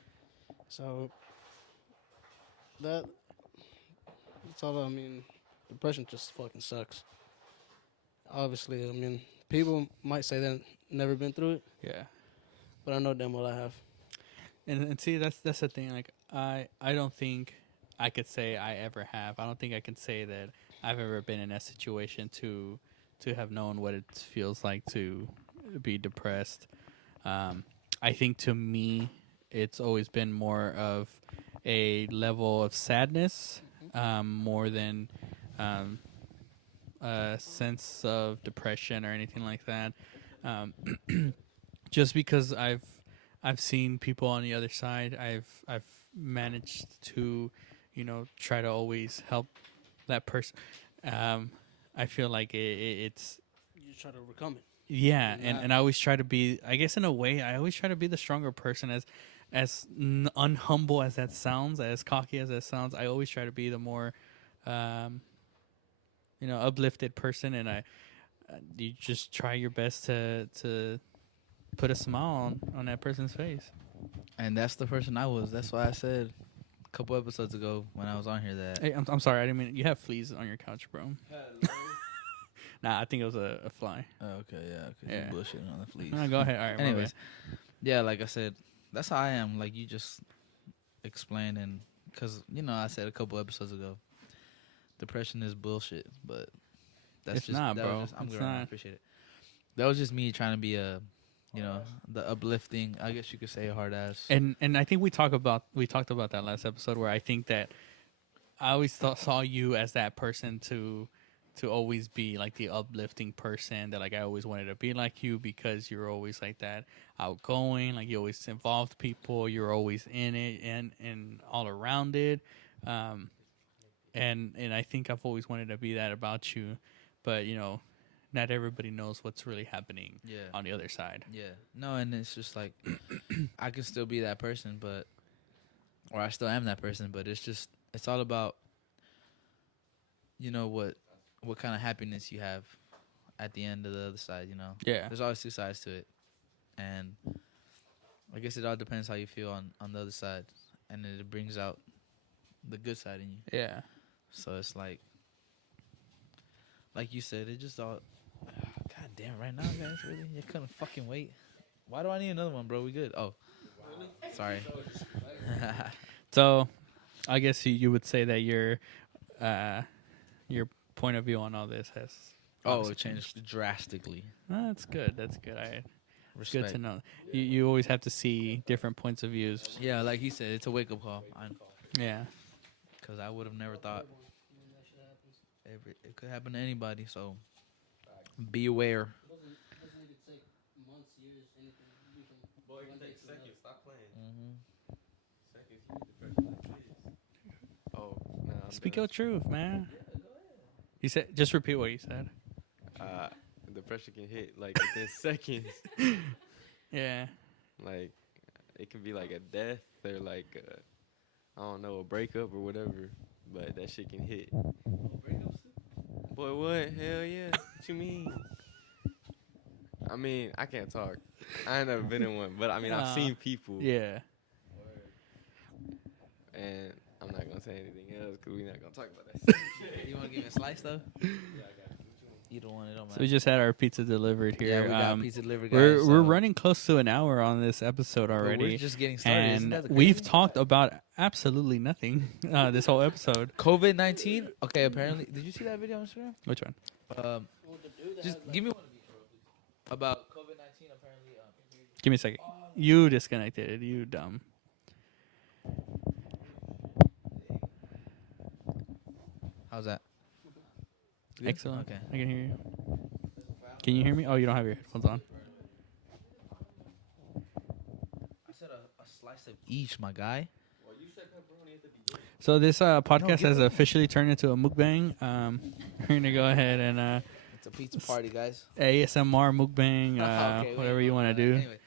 So That that's all. I mean, depression just fucking sucks. Obviously, I mean, people might say they've never been through it, Yeah. but I know damn well I have. And see, that's the thing. Like I don't think I could say I ever have. I don't think I can say that I've ever been in that situation to have known what it feels like to be depressed. I think to me, it's always been more of a level of sadness, more than a sense of depression or anything like that. Um, just because I've seen people on the other side. I've managed to, try to always help that person. I feel like it's You try to overcome it. yeah, Yeah. and I always try to be. I guess in a way, I always try to be the stronger person. As unhumble as that sounds, as cocky as that sounds, I always try to be the more, uplifted person. And you just try your best to put a smile on that person's face. And that's the person I was. That's why I said a couple episodes ago when I was on here that. Hey, I'm sorry, I didn't mean. You have fleas on your couch, bro. Nah, I think it was a fly. Oh, okay, yeah, because Yeah. you're bullshitting on the fleas. No, go ahead. All right. my Anyways, bad. yeah, like I said, that's how I am. Like you just explained, and because I said a couple episodes ago, depression is bullshit, but that's It's just not, that was bro. just- I'm It's good. I not. appreciate it. That was just me trying to be the uplifting. I guess you could say a hard ass. And I think we talked about that last episode where I think that I always saw you as that person to always be like the uplifting person, that like I always wanted to be like you because you're always like that outgoing, like you always involved people, you're always in it and all around it. And I think I've always wanted to be that about you, but not everybody knows what's really happening Yeah. on the other side. Yeah. No, and it's just like I can still be that person, or I still am that person, but it's all about what kind of happiness you have at the end of the other side, Yeah. There's always two sides to it. And I guess it all depends how you feel on the other side, and it brings out the good side in you. Yeah. So it's like you said, it just all. God damn! Right now, guys, really, you couldn't fucking wait. Why do I need another one, bro? We good? Oh, sorry. So, I guess you would say that your point of view on all this has obviously It changed drastically. That's good. That's good. It's Respect. good to know. You always have to see different points of views. Yeah, like he said, it's a wake up call. Yeah. Because I would have never thought it could happen to anybody. So be aware. Stop playing. Mm-hmm. Oh, no. Speak your truth, man. You said. Just repeat what you said. Depression can hit like within seconds. Yeah. Like it can be like a death or like I don't know, a breakup or whatever. But that shit can hit. Boy, what? Hell yeah. What you mean? I mean, I can't talk. I ain't never been in one, but I mean, I've seen people. Yeah. And I'm not gonna say anything else because we're not gonna talk about that shit. You want to give me a slice though? Yeah, I got you. You don't want it on So we just had our pizza delivered here. Yeah, we got pizza delivered. Guys, We're so- running close to an hour on this episode But already. We're just getting started. Isn't And that the we've crazy? talked about absolutely nothing this whole episode. COVID-19. Okay, apparently, did you see that video on Instagram? Which one? Just give me one about COVID-19. Apparently, Give me a second. You disconnected it. You dumb. how's that? Good? Excellent. Okay. I can hear you. Can you hear me? Oh, you don't have your headphones on. I said a slice of each, my guy. So this podcast give has it- officially turned into a mukbang. We're gonna go ahead and It's a pizza party, guys. ASMR mukbang, Okay, whatever wait, you want to do. Anyway,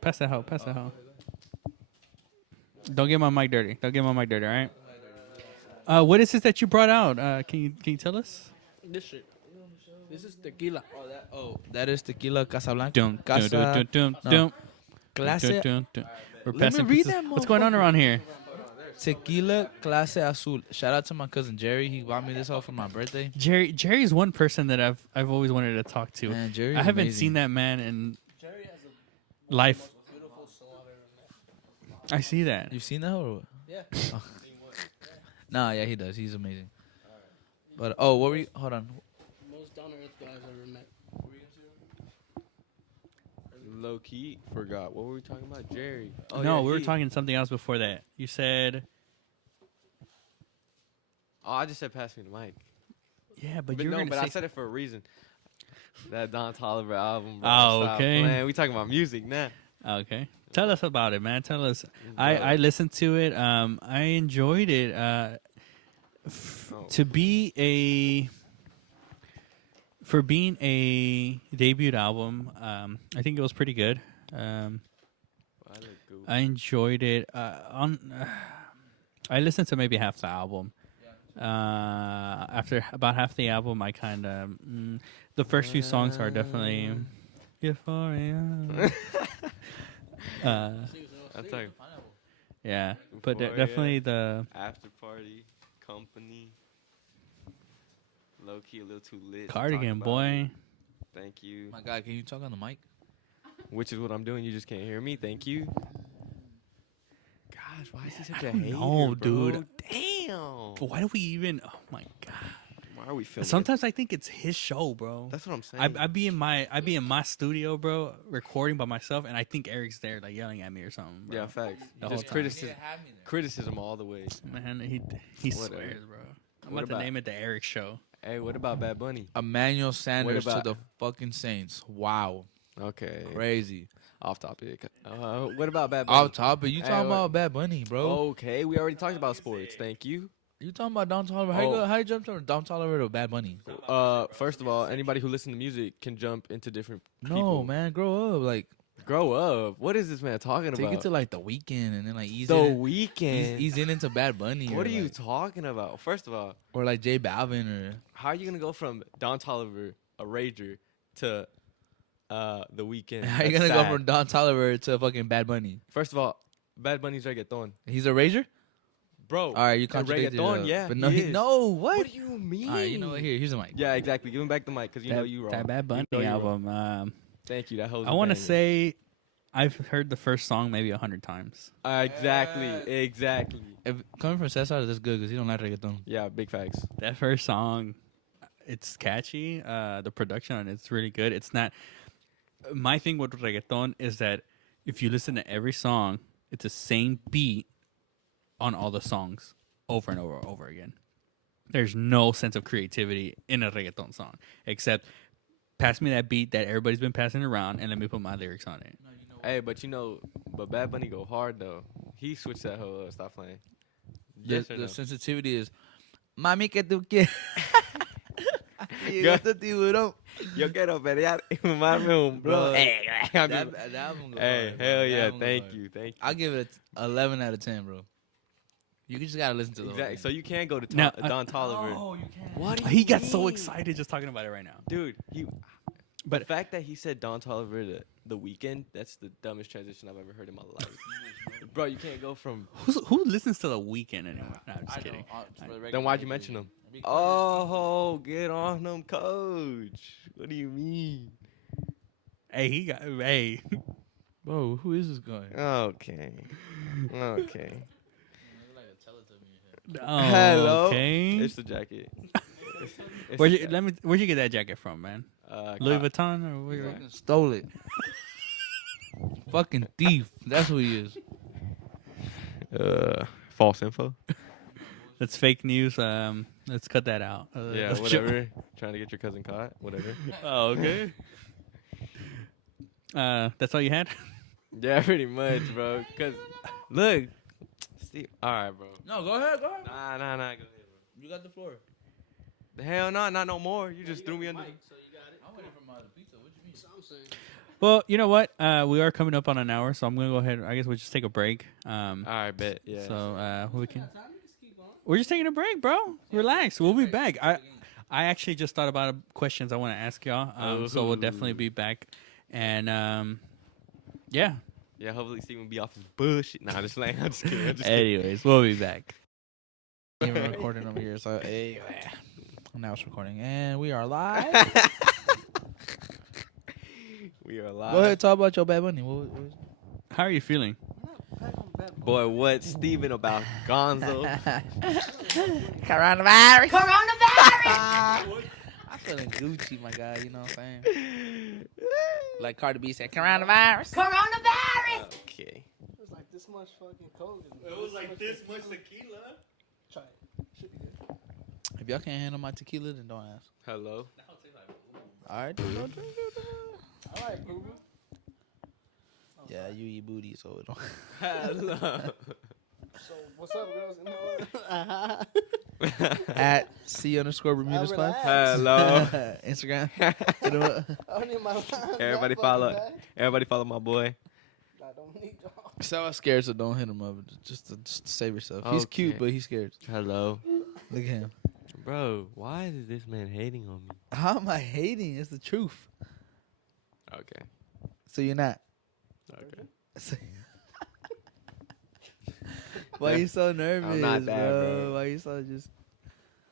Pass that hoe. Pass that hoe. Don't get my mic dirty. Don't get my mic dirty. All right. What is this that you brought out? Can you tell us? This shit. This is tequila. that is tequila Casablanca. Dum, dum, Casa. dum, dum, no. dum. Clase. Dun, dun, dun. We're Let me passing read pizzas. that What's going on motherfucker. around here? Tequila Clase Azul. Shout out to my cousin Jerry. He bought me this all for my birthday. Jerry's one person that I've always wanted to talk to. Man, Jerry. I haven't seen that man in life. Beautiful soul I've ever met. I see that. You've seen that or what? Yeah. Nah, yeah, he does. He's amazing. But what were you? Hold on. Most down to earth guys I've ever met. Low key, forgot. What were we talking about? Jerry. No, yeah, we were he- talking something else before that. You said, Oh, I just said pass me the mic. yeah, but But you were no, gonna but say I said it for a reason. That Don Toliver album. Bro. Oh, Stop okay. playing. We talking about music now. okay. Tell us about it, man. Tell us. Bro. I listened to it. I enjoyed it. Oh. To be for being a debut album, I think it was pretty good. I look goofy. I enjoyed it. I listened to maybe half the album. After about half the album, I kind of the first few songs are definitely Euphoria. I'm talking Yeah, but Euphoria. definitely the After Party, Company. Low key, a little too lit. to talk Cardigan about. boy. Thank you. My God, can you talk on the mic? Which is what I'm doing. You just can't hear me. Thank you. Gosh, why is he such a don't hater, know, bro? dude. Damn. But why do we even? Oh my god! Why are we filming? Sometimes I think it's his show, bro. That's what I'm saying. I be in my studio, bro, recording by myself, and I think Eric's there, like yelling at me or something. Bro. Yeah, facts. The whole Just time. criticism all the way. Man, he Whatever. swears, bro. I'm What about to about- name it the Eric Show. Hey, what about Bad Bunny? Emmanuel Sanders to about- the fucking Saints. Wow, Okay, crazy. off topic. What about Bad Bunny? Off topic. You Hey, talking what- about Bad Bunny, bro? Okay, we already talked about sports. Thank you. You talking about Don Toliver? Oh. How you jump from Don Toliver to Bad Bunny? First of all, anybody who listens to music can jump into different No, people. man, grow up. Like, Grow up. What is this man talking take about? it to like the weekend, and then like ease the in. weekend. Ease in into Bad Bunny. What or are you like, talking about? First of all, or like J Balvin or how are you gonna go from Don Toliver, a rager, to the weekend? how you That's gonna go sad. from Don Toliver to fucking Bad Bunny? First of all, Bad Bunny's reggaeton, He's a rager. bro. All right, you and contradicted. reggaeton, yeah, but no, he is. no. What? What do you mean? All right, you know what? Here's the mic. Yeah, exactly. Give him back the mic because you know you wrong. That Bad Bunny know you wrong. album. Thank you. That holds. I want to say I've heard the first song maybe 100 times. Exactly. If coming from Cesar, that's good because he don't like reggaeton. Yeah, big facts. That first song, it's catchy. The production on it's really good. It's not. My thing with reggaeton is that if you listen to every song, it's the same beat on all the songs over and over and over again. There's no sense of creativity in a reggaeton song except pass me that beat that everybody's been passing around and let me put my lyrics on it. Hey, but but Bad Bunny go hard though. He switched that whole stop playing. Yes or The no? sensitivity is, mami que tú quieres. Go- Este tiburón. Yo quiero pelear y fumarme un Bro, blunt. Hey, That album go hey, hard, bro. hell That yeah! album go Thank hard. you, thank you. I'll give it a 11 out of 10, bro. You just gotta listen to the whole Exactly. thing. So you can't go to Now, Don Toliver. you can't. What do He you got so mean? excited just talking about it right now. Dude, the But fact that he said Don Toliver to the weekend, that's the dumbest transition I've ever heard in my life. Bro, you can't go from. who listens to The Weeknd anymore? No, I'm just kidding. Then why'd you mention him? Oh, get on him, coach. What do you mean? Hey, he got. Hey, Bro, who is this guy? Okay. Okay. oh, Hello. okay. It's the jacket. It's Where'd the you, jacket. where'd you get that jacket from, man? Louis Vuitton or where? Fucking stole it. Fucking thief. That's who he is. False info. That's fake news. Let's cut that out. Yeah, let's show- whatever. Trying to get your cousin caught. Whatever. Oh, okay. That's all you had. Yeah, pretty much, bro. Cause look, Steve. All right, bro. No, go ahead, go ahead. Nah. Go ahead, bro. You got the floor. The hell no, not no more. You just threw me under. I waited for my pizza. What you mean? Well, you know what? We are coming up on an hour, so I'm gonna go ahead. I guess we'll just take a break. All right, bet. Yeah. So we can. We're just taking a break, bro. Relax. We'll be back. I actually just thought about questions I want to ask y'all. So we'll definitely be back. And yeah, Yeah, hopefully Steven will be off his bullshit. Nah, I'm just playing. I'm just kidding. I'm just kidding. Anyways, we'll be back. Even recording over here. So anyway, now it's recording, and we are live. We are live. Go ahead, talk about your Bad Bunny. What How are you feeling? Boy, what Steven about Gonzo? Coronavirus. I'm feeling Gucci, my guy. You know what I'm saying? Like Cardi B said, coronavirus. Okay. It was like this much fucking coke. It was like this much tequila. Try it. Should be good. If y'all can't handle my tequila, then don't ask. Hello. All right, then don't drink it. I like boo boo. Yeah, you eat booty, so it don't. Hello. So what's up, girls? At C_Bermudas 5. Hello. Instagram. Hit 'em up. I need my line. Everybody follow. Everybody follow my boy. I don't need y'all. So I'm scared, so don't hit him up. Just to save yourself. He's cute, Okay. but he's scared. Hello. Look at him. Bro, why is this man hating on me? How am I hating? It's the truth. Okay. So you're not. Okay. So- Why you so nervous, not that, bro. Why you so just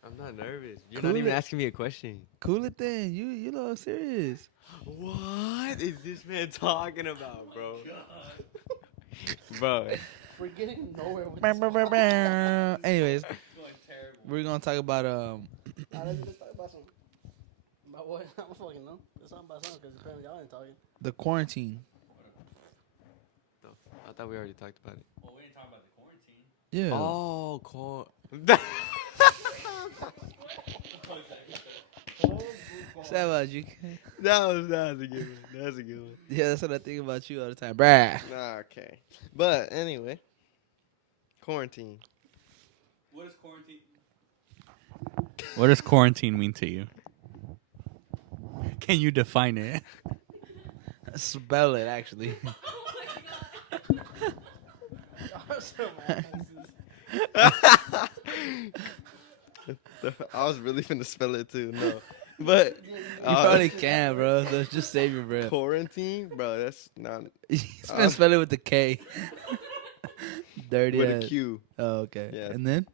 I'm not nervous. You're Cool not even it. asking me a question. cool it then? You a little serious. What is this man talking about, bro? Bro. We're getting nowhere with this. Anyways, we're gonna talk about Let's talk about some. About what? I don't fucking know. Let's talk about something because apparently y'all ain't talking. the quarantine. I thought we already talked about it. Well, we didn't talk about the quarantine. Yeah. Oh, cool. Say about you. That was a good one. That was a good one. Yeah, that's what I think about you all the time, bruh. Okay. But anyway, quarantine. What does quarantine? What does quarantine mean to you? Can you define it? Spell it, actually. I was really finna spell it too. No, but You probably can, bro. So just save your breath. quarantine, bro. That's not He's gonna spell it with the K. Dirty with ass. a Q. Oh, okay. Yeah. And then?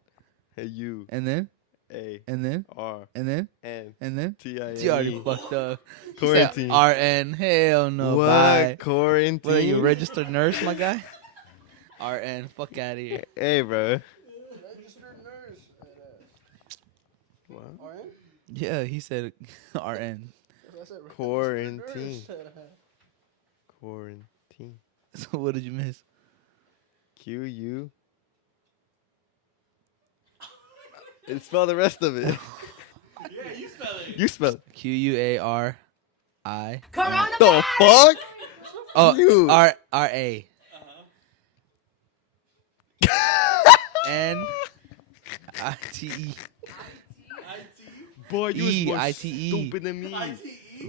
A U And then? A And then? R And then? N And then? T I N You already E. fucked up. Quarantine. RN. Hell no. What Bye. quarantine? What are you, a registered nurse, my guy? RN. Fuck out of here. Hey, bro. Registered nurse. What? RN? Yeah, he said RN. That's it. Quarantine. Quarantine. So what did you miss? Q U. And spell the rest of it. Yeah, you spell it. You spell it. QUARI. The fuck? Oh, You. RA. NITE. Boy, you was more ITE. stupid than me.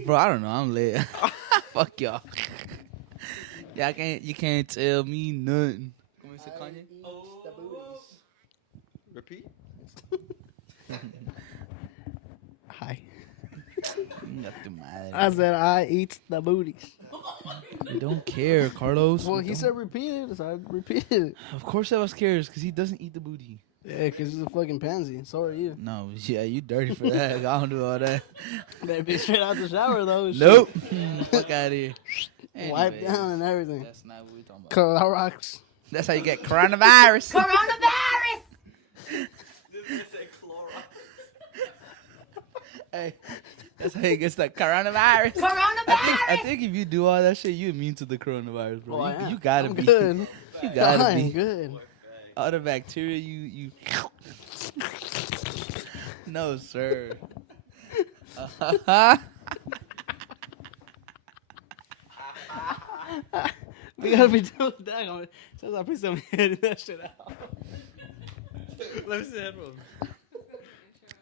Bro, I don't know. I'm lit. Fuck y'all. Yeah, you can't tell me nothing. Repeat. Hi. Nothing I matters. said I eat the booties. I don't care, Carlos. Well, We he don't- said repeat it, so I repeated it. Of course I was curious because he doesn't eat the booty. Yeah, because he's a fucking pansy. So are you. No, yeah, you dirty for that. I don't do all that. Better be straight out the shower, though. Nope. Fuck out of here. Wipe Anyways, down and everything. That's not what we're talking about. Clorox. That's how you get coronavirus. Hey, that's how he gets that coronavirus. I think if you do all that shit, you immune to the coronavirus, bro. Well, I am. You gotta I'm be. good. You gotta I'm be. good. All the bacteria you. No, sir. We gotta be doing that. Since I put some head that shit out. Let me see the headphones.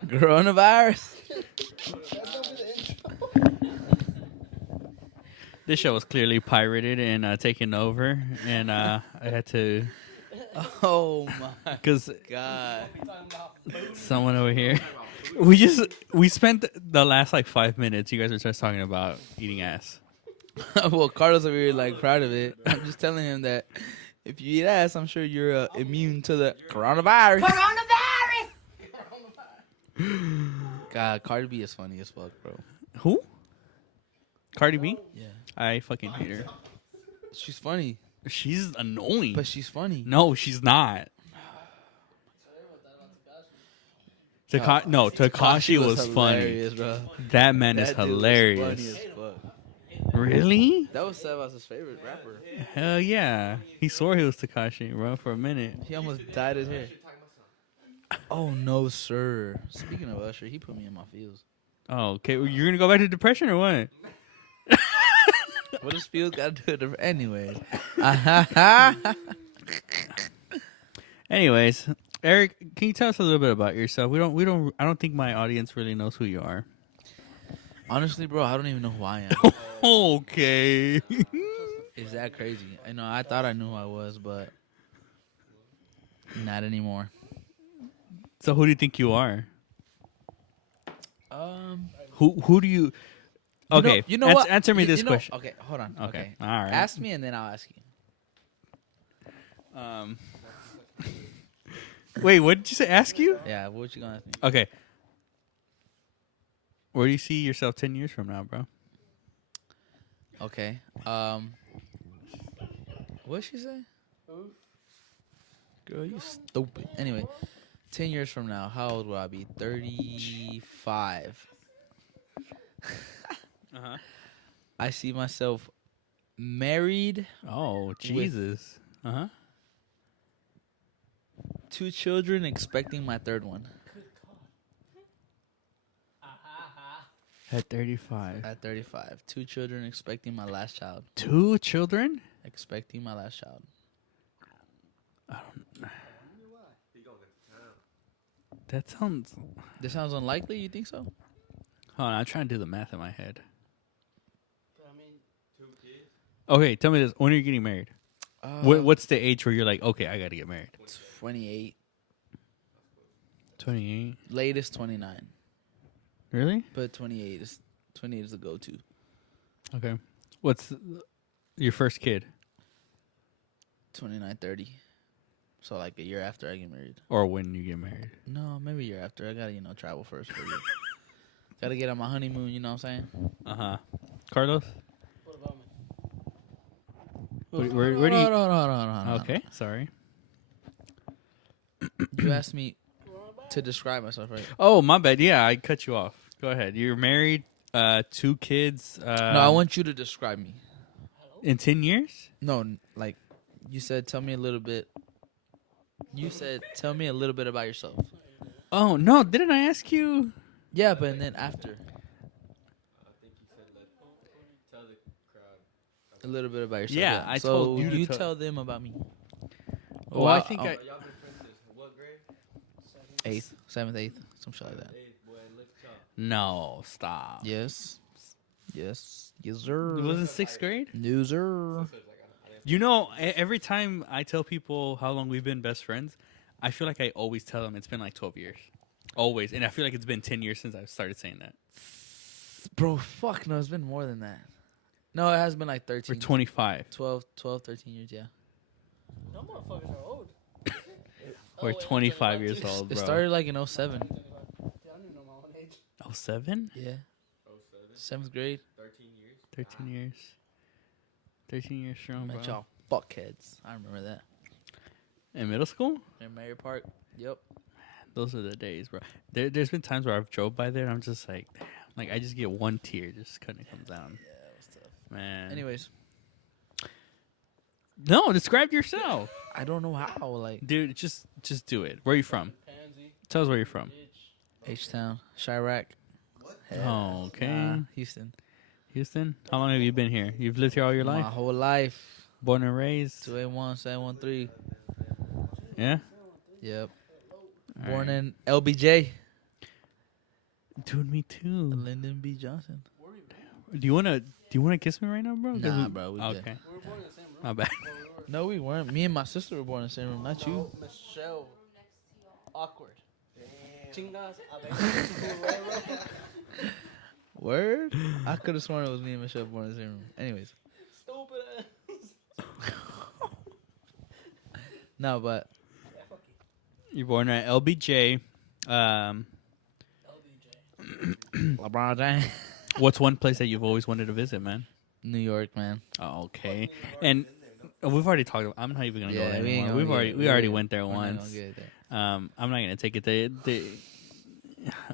Coronavirus. This show was clearly pirated and taken over, and I had to, Oh my because god. someone over here. We spent the last like 5 minutes. You guys are just talking about eating ass. Well, Carlos over here like proud of it. I'm just telling him that if you eat ass, I'm sure you're immune to the coronavirus. God, Cardi B is funny as fuck, bro. Who? Cardi B? Yeah, I fucking hate her. she's funny, She's annoying. but she's funny. No, she's not. Takashi was funny. hilarious, bro. That man is That dude was hilarious. funny as fuck. Really? That was Sebas' favorite rapper. Hell yeah. He swore he was Takashi, bro, for a minute. He almost dyed his hair. Oh no, sir. Speaking of Usher, he put me in my feels. Oh, okay. Well, you're gonna go back to depression or what? What does feels got to do with it? Anyway. Anyways, Eric, can you tell us a little bit about yourself? I don't think my audience really knows who you are. Honestly, bro, I don't even know who I am. Okay. Is that crazy? I know. I thought I knew who I was, but not anymore. So who do you think you are? Who do you? Okay, You know what? Answer me this know- question. Okay, hold on. Okay, all right. Ask me and then I'll ask you. Wait, what did you say? Ask you? Yeah, what you gonna ask me? Okay. Where do you see yourself 10 years from now, bro? Okay. What'd she say? Girl, you stupid. Anyway, 10 years from now, how old will I be? 35. Uh-huh. I see myself married, Oh, Jesus. Uh-huh. 2 children, expecting my 3rd one. At 35. At 35. 2 children, expecting my last child. 2 children? Expecting my last child. That sounds... This sounds unlikely, you think so? Hold on, I'm trying to do the math in my head. Okay, tell me this. When are you getting married? What's the age where you're like, okay, I got to get married? 28. 28. Latest 29. Really? But 28 is the go-to. Okay. What's your first kid? 29, 30. So like a year after I get married. Or when you get married? No, maybe a year after. I gotta, travel first for a year. Gotta get on my honeymoon, you know what I'm saying? Uh-huh. Carlos? What about me? Where do you... Hold on. Okay, sorry. You asked me to describe myself, right? Oh, my bad. Yeah, I cut you off. Go ahead. You're married, 2 kids. No, I want you to describe me. In 10 years? No, like you said, tell me a little bit. You said, tell me a little bit about yourself. Oh, no. Didn't I ask you? Yeah, but then after. A little bit about yourself. Yeah, I so told you to you tell- tell them about me. Well, I think I... Y'all been friends since what grade? 8th, 7th, 8th, some shit like that. No, stop. Yes, sir. It wasn't 6th grade? No, sir. You know, every time I tell people how long we've been best friends, I feel like I always tell them it's been like 12 years. Always. And I feel like it's been 10 years since I started saying that. Bro, fuck no, it's been more than that. No, it has been like Or 13. 25. 12, 13 years, yeah. No motherfuckers are old. We're 25 years old, It bro. started like in 07. I don't even know my own age. 07? Yeah. 7th grade. 13 years. 13 years strong, bro. Met y'all fuckheads. I remember that. In middle school? In Mary Park. Yep. Those are the days, bro. There's been times where I've drove by there and I'm just like, damn. Like, I just get one tear just couldn't come down. Yeah, it was tough. Man. Anyways, No, describe yourself. I don't know how. Like, Dude, just do it. Where are you from? Pansy, Tell us where you're from. bitch. H-Town, Chirac. Oh, okay. Houston. Houston? How long have you been here? You've lived here all your My life? whole life. Born and raised? 281, 713. Yeah? Yep. All Born right. in LBJ. Dude, me too. Lyndon B. Johnson. Do you wanna kiss me right now, bro? 'Cause Nah, bro, we good. Okay. We were born in the same room. My bad. No, we weren't. Me and my sister were born in the same room, not you. Oh, Michelle. Awkward. Chingas. A ver. Word? I could have sworn it was me and Michelle born in the same room. Anyways. No, but You're born at LBJ. LeBron James. What's one place that you've always wanted to visit, man? New York, man. Oh, okay. And we've already talked about. I'm not even gonna go there anymore. We already went there once. I'm not gonna take it there.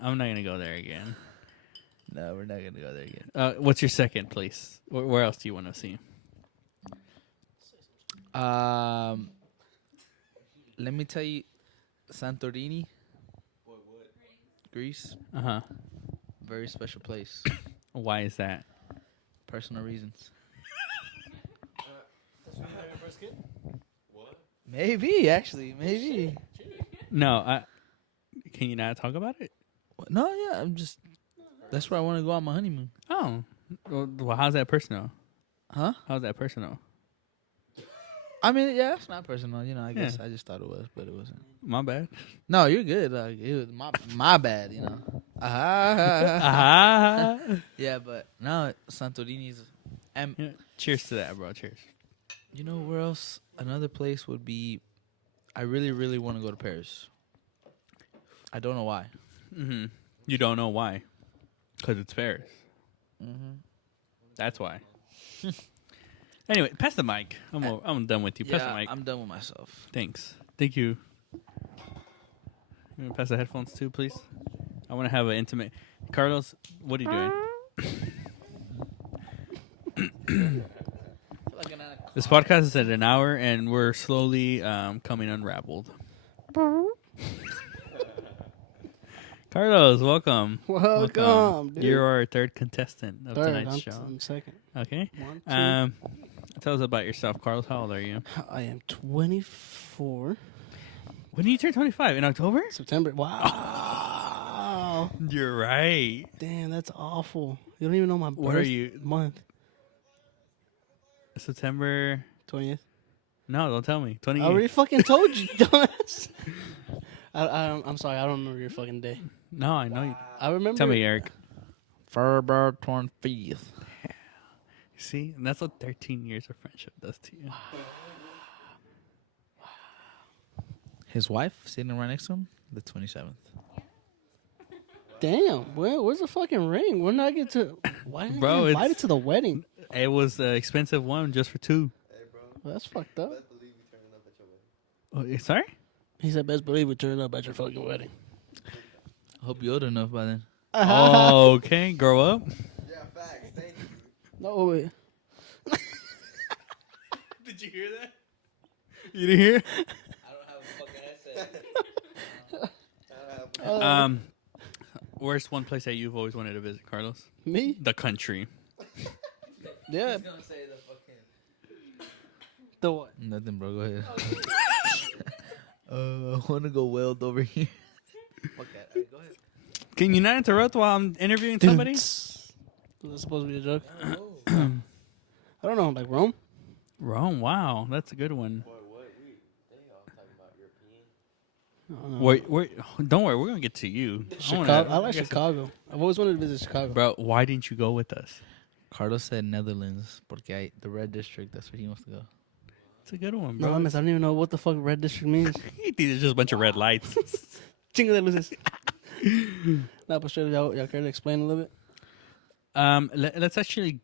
I'm not gonna go there again. No, we're not gonna go there again. What's your second place? Where else do you want to see? Let me tell you, Santorini, Greece, very special place. Why is that? Personal reasons. Maybe, actually, maybe. No, can you not talk about it? No, yeah, I'm just. That's where I want to go on my honeymoon. Oh, well, how's that personal? Huh? How's that personal? I mean, yeah, it's not personal. You know, I guess I just thought it was, but it wasn't. My bad. No, you're good. Like, it was my bad. You know. Yeah, but no, Santorini's. Cheers to that, bro. Cheers. You know where else? Another place would be. I really, really want to go to Paris. I don't know why. Mm-hmm. You don't know why? Because it's Paris. Mm-hmm. That's why. Anyway, pass the mic. I'm done with you. Pass the mic. I'm done with myself. Thanks. Thank you. You want to pass the headphones too, please? I want to have an intimate. Carlos, what are you doing? This podcast is at an hour, and we're slowly coming unraveled. Carlos, welcome. Welcome, dude. You're our third contestant of tonight's show. I'm second. Okay. 1, 2. Tell us about yourself, Carlos. How old are you? I am 24. When do you turn 25? In October? September. Wow. You're right. Damn, that's awful. You don't even know my What are you? month. September 20th. No, don't tell me. 28. I already fucking told you, dumbass. I'm sorry. I don't remember your fucking day. No, I know you. I remember. Tell me, Eric. February 25th. See, and that's what 13 years of friendship does to you. His wife sitting right next to him, the 27th. Damn. Where's the fucking ring? When did I get to? Why didn't I Bro, get invited it's- to the wedding? It was an expensive one just for two. Well, that's fucked up. Oh, sorry? He said, "Best believe we turn up at your fucking wedding." I hope you're old enough by then. Oh, okay. Grow up. Yeah, facts. Thank you. No way. Did you hear that? You didn't hear? I don't have a fucking headset. Where's one place that you've always wanted to visit, Carlos? Me? The country. Yeah. gonna say the fucking. The what? Nothing, bro. Go ahead. I want to go weld over here. Fuck that. All right, go ahead. Can you not interrupt while I'm interviewing somebody? Was that supposed to be a joke? I don't know. Like Rome? Rome. Wow, that's a good one. Boy, what? They all talking about European. I don't know. Don't worry, we're gonna get to you. Chicago. I like guess- Chicago. I've always wanted to visit Chicago. Bro, why didn't you go with us? Carlos said Netherlands, porque the red district. That's where he wants to go. It's a good one, No, bro. I don't even know what the fuck red district means. These are just a bunch of red lights. Chingo de luces. No, but straight up, y'all care to explain a little bit? Let's actually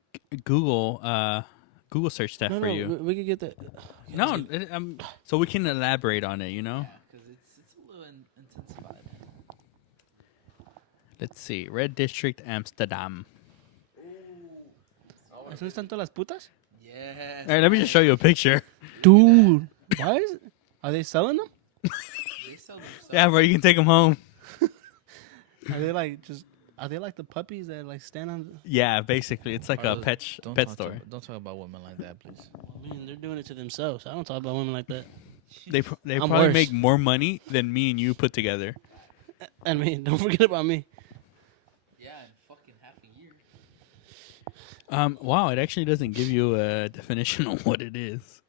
Google search that No, for you. we could get that. No, so we can elaborate on it. You know. Because it's a little intensified. Let's see. Red District, Amsterdam. ¿Eso están todas las putas? Yes. All right, let me just show you a picture. Dude. Why is it? Are they selling them? They sell them stuff. Yeah, bro, you can take them home. Are they like the puppies that like stand on? Yeah, basically, it's like a Carlos, pet don't pet talk store. Don't talk about women like that, please. I mean, they're doing it to themselves. I don't talk about women like that. They I'm probably worse. make more money than me and you put together. I mean, don't forget about me. Yeah, in fucking half a year. Wow, it actually doesn't give you a definition on what it is.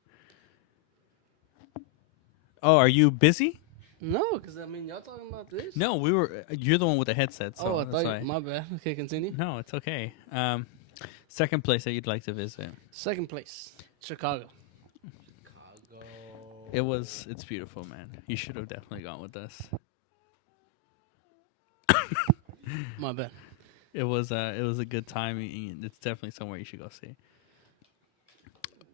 Oh, are you busy? No, because I mean, y'all talking about this? No, we were. You're the one with the headset. So Oh, I that's thought why. my bad. Okay, continue. No, it's okay. Second place that you'd like to visit. Second place, Chicago. It's beautiful, man. You should have definitely gone with us. My bad. It was a good time. It's definitely somewhere you should go see.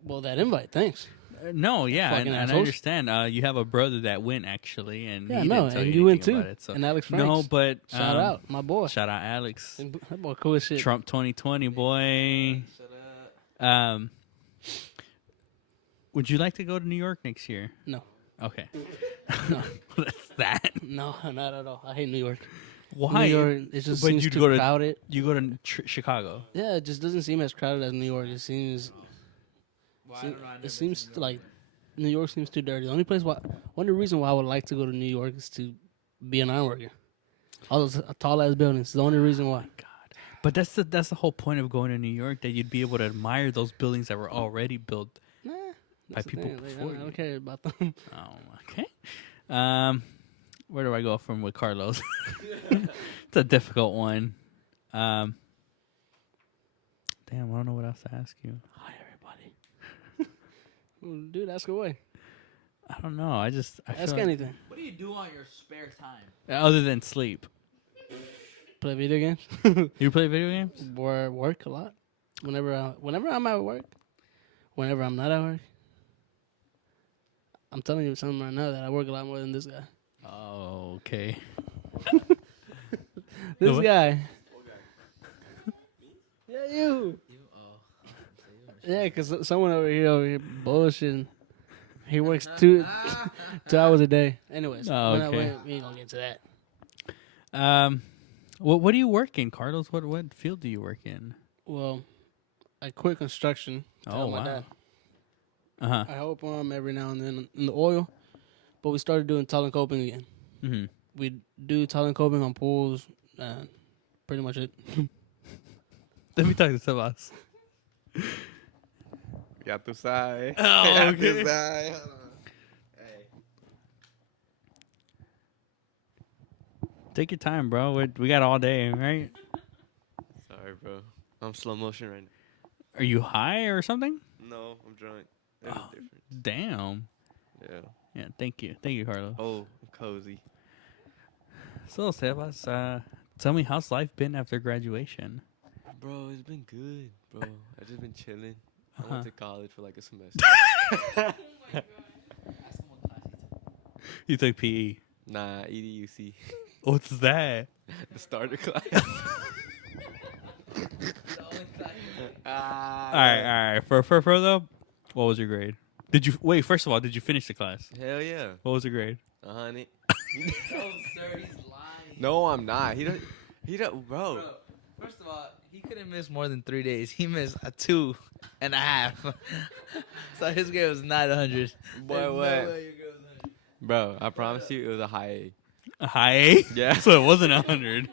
Well, that invite, thanks. No, yeah, Fucking and I assholes. understand. You have a brother that went actually, and Yeah, he no, didn't tell and you you went anything too. about it. So And Alex Franks. no, but Shout out, my boy. shout out Alex. That boy cool as shit. Trump 2020 boy. Shut up. Would you like to go to New York next year? No. Okay. No. That's that. No, not at all. I hate New York. Why? New York, it just But seems you'd too go to- crowded. You go to Chicago. Yeah, it just doesn't seem as crowded as New York. It seems. It seems like New York seems too dirty. The only place why, one of the reasons why I would like to go to New York is to be an iron worker. All those tall ass buildings. The only reason why. But that's the whole point of going to New York, that you'd be able to admire those buildings that were already built. Nah, By that's the people thing. Like, before I you. don't care about them. Oh, okay. Where do I go from with Carlos? It's a difficult one. Damn, I don't know what else to ask you. Hi, everybody. Dude, ask away. I don't know. I Ask feel like- anything. What do you do on your spare time? other than sleep. Play video games. You play video games? Or work a lot. Whenever I'm at work. Whenever I'm not at work. I'm telling you something right now that I work a lot more than this guy. Oh, okay. This what? guy. Yeah, you. Oh. Yeah, because someone over here bullshitting. He works 2 hours a day. Anyways, Oh, we're not- okay. we ain't gonna get to that. What do you work in, Carlos? What field do you work in? Well, I quit construction. to Oh, help my wow. dad. Uh-huh. I help him every now and then in the oil, but we started doing talent coping again. Mm-hmm. We do talent coping on pools, and pretty much it. Let me talk to Sebas. Ya tú sabes. Oh, Ya okay. tú sabes. Hold on. Hey. Take your time, bro. We got all day, right? Sorry, bro. I'm slow motion right Are you high or something? now. No, I'm drunk. There's Oh. a difference. Damn. Yeah. Yeah, thank you, Carlos. Oh, I'm cozy. So, Sebas, tell me, how's life been after graduation? Bro, it's been good, bro. I just been chilling. I Uh-huh. went to college for like a semester. Ask him what class he took. You took PE. Nah, EDUC. What's that? The starter class. The only class he took. Ah, All right. For though, what was your grade? Did you wait? First of all, did you finish the class? Hell yeah. What was your grade? 100. No, sir, he's lying. No, I'm not. He don't, bro. Bro, first of all, he couldn't miss more than 3 days. He missed a 2.5. So his grade was not 100. Boy, There's no what? way your grade was 100. Bro, I promise you it was a high A. A high A? Yeah. So it wasn't 100.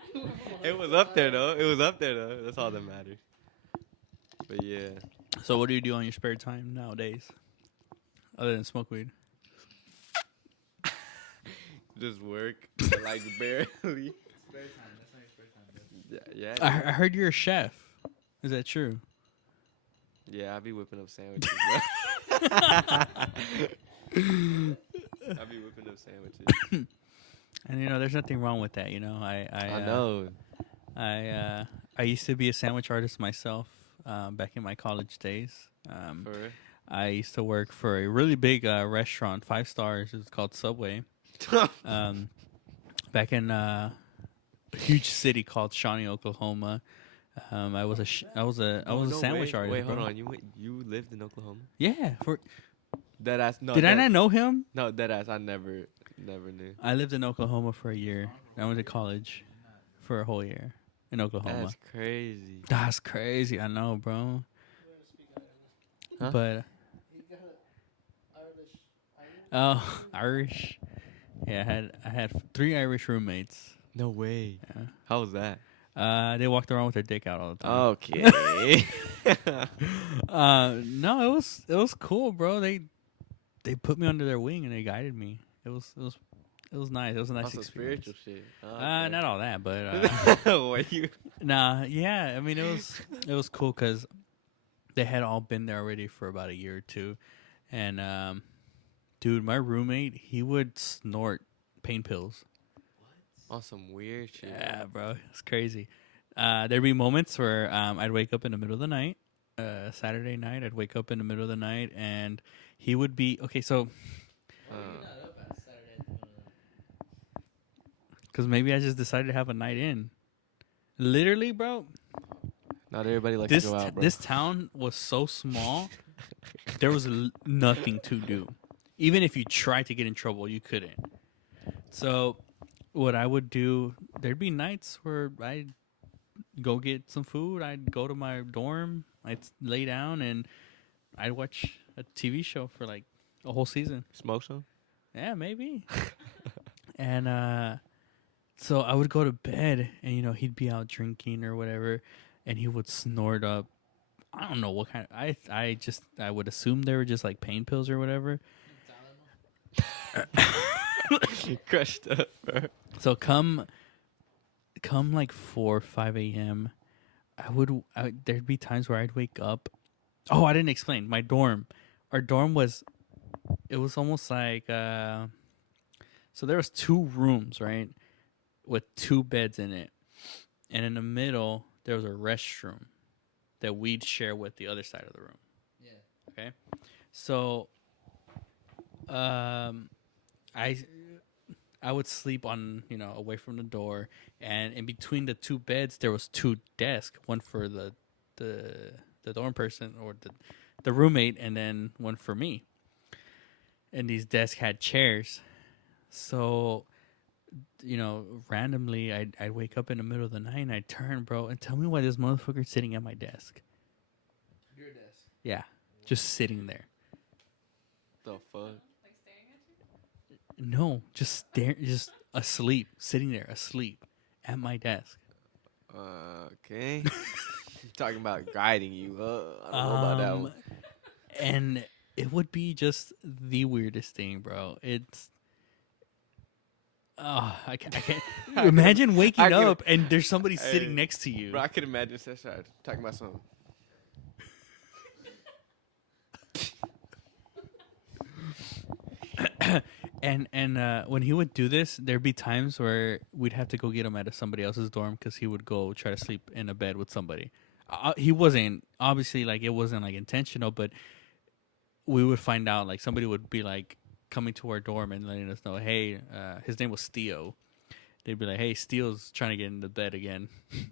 It was up there, though. It was up there, though. That's all that matters. But yeah. So what do you do on your spare time nowadays, other than smoke weed? Just work. But, like, barely. Spare time. That's not your spare time, bro. Yeah. I heard you're a chef. Is that true? Yeah, I be whipping up sandwiches, bro. I be whipping up sandwiches. And there's nothing wrong with that. I know. I used to be a sandwich artist myself back in my college days. For real. I used to work for a really big restaurant, 5 stars. It was called Subway. Back in a huge city called Shawnee, Oklahoma. I was a sandwich artist. Wait, hold bro. on. You lived in Oklahoma? Yeah. Dead ass. No. Did I not know him? No, dead ass. I never knew. I lived in Oklahoma for a year. I went to college for a whole year in Oklahoma. That's crazy. That's crazy. I know, bro. Huh? But oh, Irish. Yeah, I had 3 Irish roommates. No way. Yeah. How was that? They walked around with their dick out all the time. Okay. No, it was cool, bro. They put me under their wing and they guided me. It was It was nice. It was a nice Also experience. spiritual shit. Not all that, but What you? nah, yeah. I mean, it was cool because they had all been there already for about a year or two, and dude, my roommate, he would snort pain pills. On some weird shit. Yeah, bro, it's crazy. There'd be moments where I'd wake up in the middle of the night, Saturday night. I'd wake up in the middle of the night, and he would be okay. So, because maybe I just decided to have a night in. Literally, bro, Not everybody likes this to go out, bro. this town was so small. There was nothing to do. Even if you tried to get in trouble, you couldn't. So, what I would do, there'd be nights where I'd go get some food. I'd go to my dorm. I'd lay down and I'd watch a TV show for like a whole season. Smoke some? Yeah, maybe. And so I would go to bed, and he'd be out drinking or whatever, and he would snort up. I don't know what kind. I would assume they were just like pain pills or whatever. Crushed up, bro. So come like 4 or 5 a.m. There'd be times where I'd wake up. Oh, I didn't explain my dorm. Our dorm was almost like so there was 2 rooms, right, with 2 beds in it, and in the middle there was a restroom that we'd share with the other side of the room. Yeah. Okay. So I would sleep on, away from the door, and in between the 2 beds there was 2 desks, one for the dorm person or the roommate, and then one for me. And these desks had chairs. So, randomly I'd wake up in the middle of the night and I'd turn, bro, and tell me why this motherfucker's sitting at my desk. Your desk. Yeah, just sitting there. The fuck? Like staring at you? No, just just asleep, sitting there, asleep at my desk. Okay. Talking about guiding you. I don't know about that one. And it would be just the weirdest thing, bro. It's I can't imagine waking I up and there's somebody Hey, sitting next to you. Bro, I could imagine Sesha talking about something. And when he would do this, there'd be times where we'd have to go get him out of somebody else's dorm because he would go try to sleep in a bed with somebody. He wasn't, obviously, like, it wasn't like intentional, but we would find out, like, somebody would be like coming to our dorm and letting us know, hey, his name was Steo. They'd be like, hey, Steel's trying to get into bed again.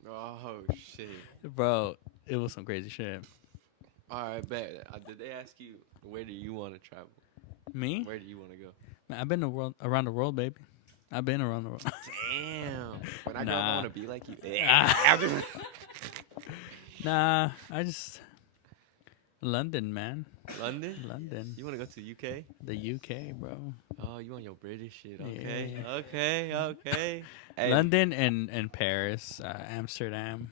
Oh, shit. Bro, it was some crazy shit. All right, bet. Did they ask you, where do you want to travel? Me? Where do you want to go? Man, I've been around the world, baby. I've been around the world. Damn. When I grow up, Nah. I want to be like you. Nah, I just... London, man. London? London. You want to go to the UK? The UK, bro. Oh, you want your British shit. Yeah. Okay. Okay. Hey, London and Paris, Amsterdam,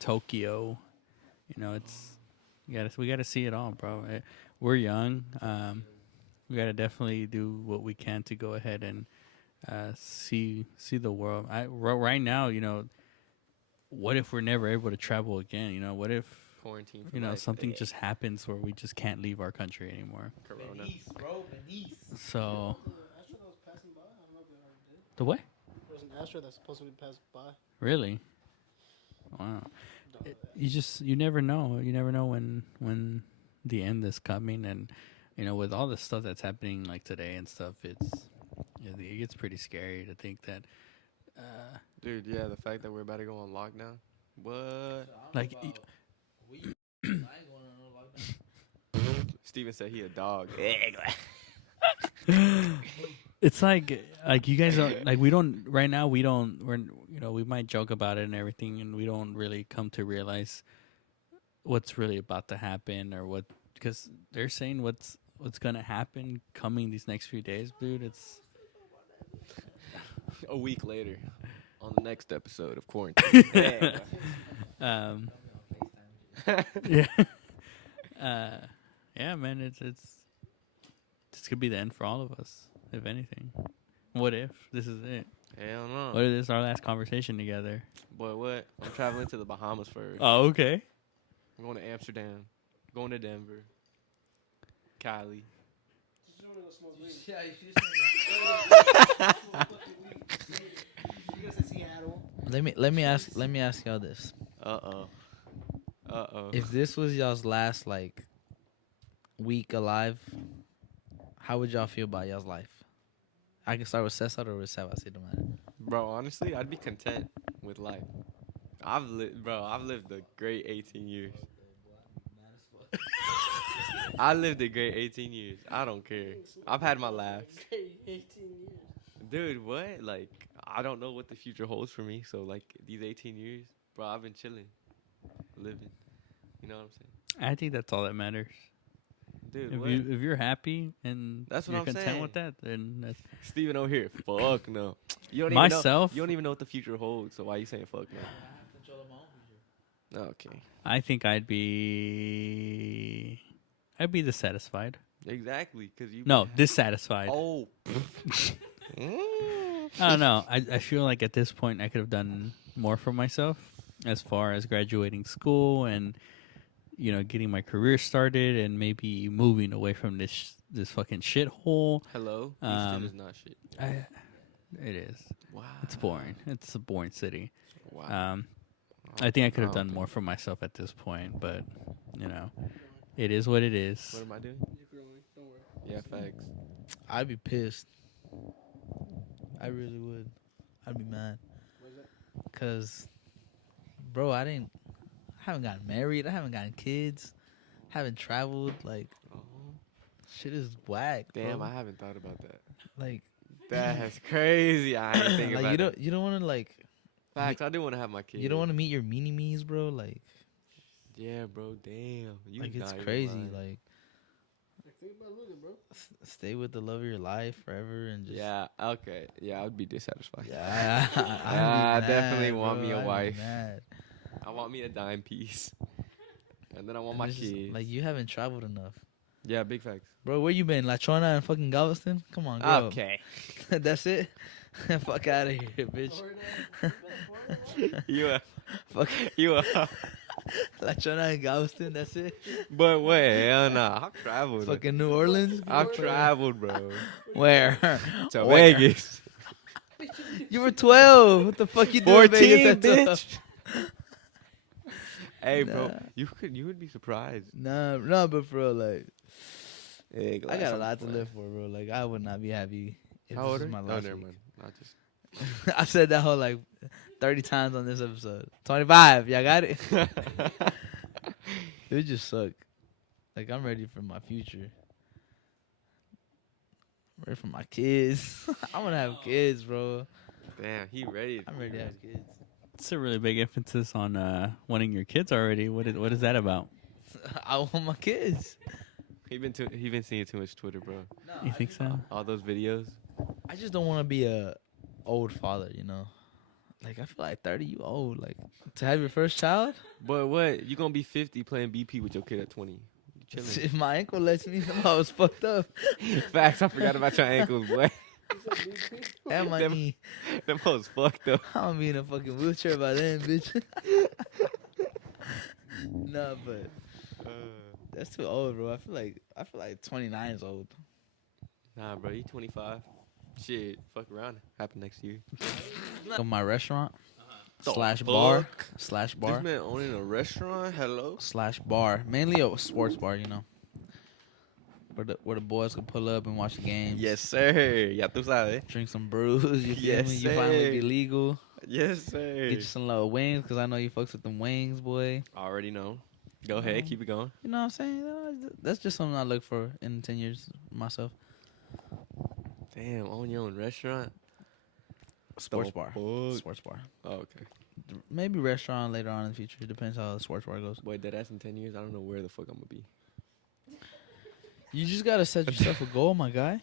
Tokyo. We gotta see it all, bro. We're young. We gotta definitely do what we can to go ahead and see the world. Right now, what if we're never able to travel again? What if quarantine for life. something just happens where we just can't leave our country anymore? Corona. Venice, bro. Venice. So The Astra that was passing by, I don't know if they already did. the what? There was an Astra that's supposed to be passed by. Really? Wow. You never know. You never know when the end is coming, and with all the stuff that's happening like today and stuff, it gets pretty scary to think that Dude, yeah, the fact that we're about to go on lockdown. What? like Steven said he a dog. it's like you guys are like we might joke about it and everything, and we don't really come to realize what's really about to happen or what, because they're saying what's gonna happen coming these next few days, dude. It's A week later, on the next episode of Quarantine. yeah. Yeah, man, it's this could be the end for all of us, if anything. What if this is it? Hell no. What if this is our last conversation together? Boy, what? I'm traveling to the Bahamas first. Oh, okay. I'm going to Amsterdam. Going to Denver. Cali. Yeah, let me ask y'all this. Uh-oh. If this was y'all's last like week alive, how would y'all feel about y'all's life? I can start with Cesar or with Seb. I say no matter. Bro, honestly, I'd be content with life. I've lived a great 18 years. I lived a great 18 years. I don't care. I've had my laughs. 18 years. Dude, what? Like, I don't know what the future holds for me. So, like, these 18 years, bro, I've been chilling, living. You know what I'm saying? I think that's all that matters. Dude, If what? if you're happy and That's what you're I'm content saying. with that, then that's Steven over here, fuck no. You don't myself. You don't even know what the future holds. So why are you saying fuck no? Okay. I think I'd be dissatisfied. Exactly, because you. No, dissatisfied. Oh. I don't know. I feel like at this point I could have done more for myself as far as graduating school and getting my career started and maybe moving away from this fucking shithole. Hello. Houston is not shit. It is. Wow. It's boring. It's a boring city. Wow. I think I could have don't done more for myself at this point, but it is what it is. What am I doing? You're growing. Don't worry. Yeah, facts. I'd be pissed. I really would. I'd be mad. Why is that? Cause, bro, I haven't gotten married. I haven't gotten kids. Haven't traveled. Like, Oh, shit is whack. damn, bro. I haven't thought about that. Like, That's crazy. I ain't thinking like about that. you don't want to like. Facts. I do want to have my kids. You don't want to meet your mini-me's, bro. Like, Yeah, bro. Damn. You like it's not even crazy. lying. Like, Think about looking, bro. stay with the love of your life forever and just. Yeah. Okay. Yeah, I would be dissatisfied. Yeah, I definitely want me a I'd be wife. mad. I want me a dime piece, and then I want And my it's just, kids. like, you haven't traveled enough, Yeah, big facts. bro. Where you been? La Chona and fucking Galveston? Come on, grow up. Okay. That's it. Fuck out of here, bitch. you a Fuck you a. La Chona and Galveston. That's it. But wait, hell nah. I've traveled. Fucking New Orleans. I've traveled, bro. Where? To Where? Vegas. You were 12. What the fuck you doing? 14, Vegas at 12? bitch. Hey, bro, Nah. you would be surprised. Nah, but for real, like, Hey, I got a lot to live for, bro. Like, I would not be happy if How this old was are my you? last never week. mind. I just. I've said that whole like 30 times on this episode. 25. Y'all got it? It would just suck. Like, I'm ready for my future. I'm ready for my kids. I want to have kids, bro. Damn, he ready. I'm ready to have kids. It's a really big emphasis on wanting your kids already. What is that about? I want my kids. He been seeing too much Twitter, bro. You think so? All those videos. I just don't want to be a old father, you know? Like, I feel like 30, you old. Like, to have your first child? But what? You gonna be 50 playing BP with your kid at 20? You chilling. If my ankle lets me, I was fucked up. Facts. I forgot about your ankles, boy. And my Them- knee. Them hoes fucked up. I'm gonna be in a fucking wheelchair by then, bitch. Nah, but that's too old, bro. I feel like 29 is old. Nah, bro, you 25. Shit, fuck around. Happen next year. So my restaurant The slash fuck? bar This man owning a restaurant. Hello. slash bar, mainly a sports bar, you know, where the boys can pull up and watch the games. Yes, sir. Ya tú sabes. Drink some brews. You feel Yes, me? You finally sir. be legal. Yes, sir. Get you some little wings, cause I know you fucks with them wings, boy. Already know. Go ahead, keep it going. You know what I'm saying? That's just something I look for in 10 years myself. Damn, own your own restaurant. Sports The bar. fuck? Sports bar. Oh, okay. Maybe restaurant later on in the future. It depends how the sports bar goes. Boy, that's in 10 years. I don't know where the fuck I'm gonna be. You just gotta set yourself a goal, my guy.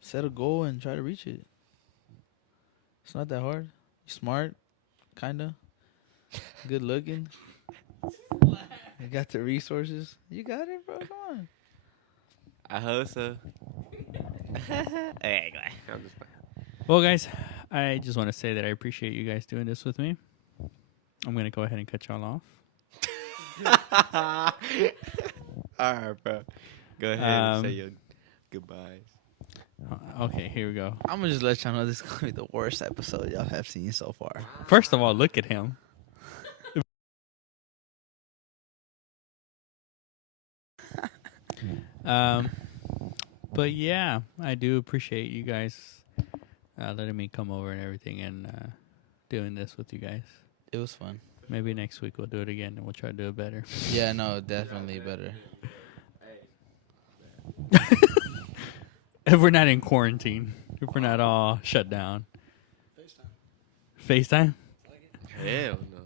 Set a goal and try to reach it. It's not that hard. You smart, kinda. Good looking. You got the resources. You got it, bro. Come on. I hope so. Hey, I'm just playing. Well, guys, I just want to say that I appreciate you guys doing this with me. I'm going to go ahead and cut y'all off. All right, bro. Go ahead and say your goodbyes. Okay, here we go. I'm gonna just let y'all know this is gonna be the worst episode y'all have seen so far. First of all, look at him. But yeah, I do appreciate you guys letting me come over and everything and doing this with you guys. It was fun. Maybe next week we'll do it again and we'll try to do it better. Yeah, no, definitely better. If we're not in quarantine, if we're not all shut down. FaceTime? Hell no.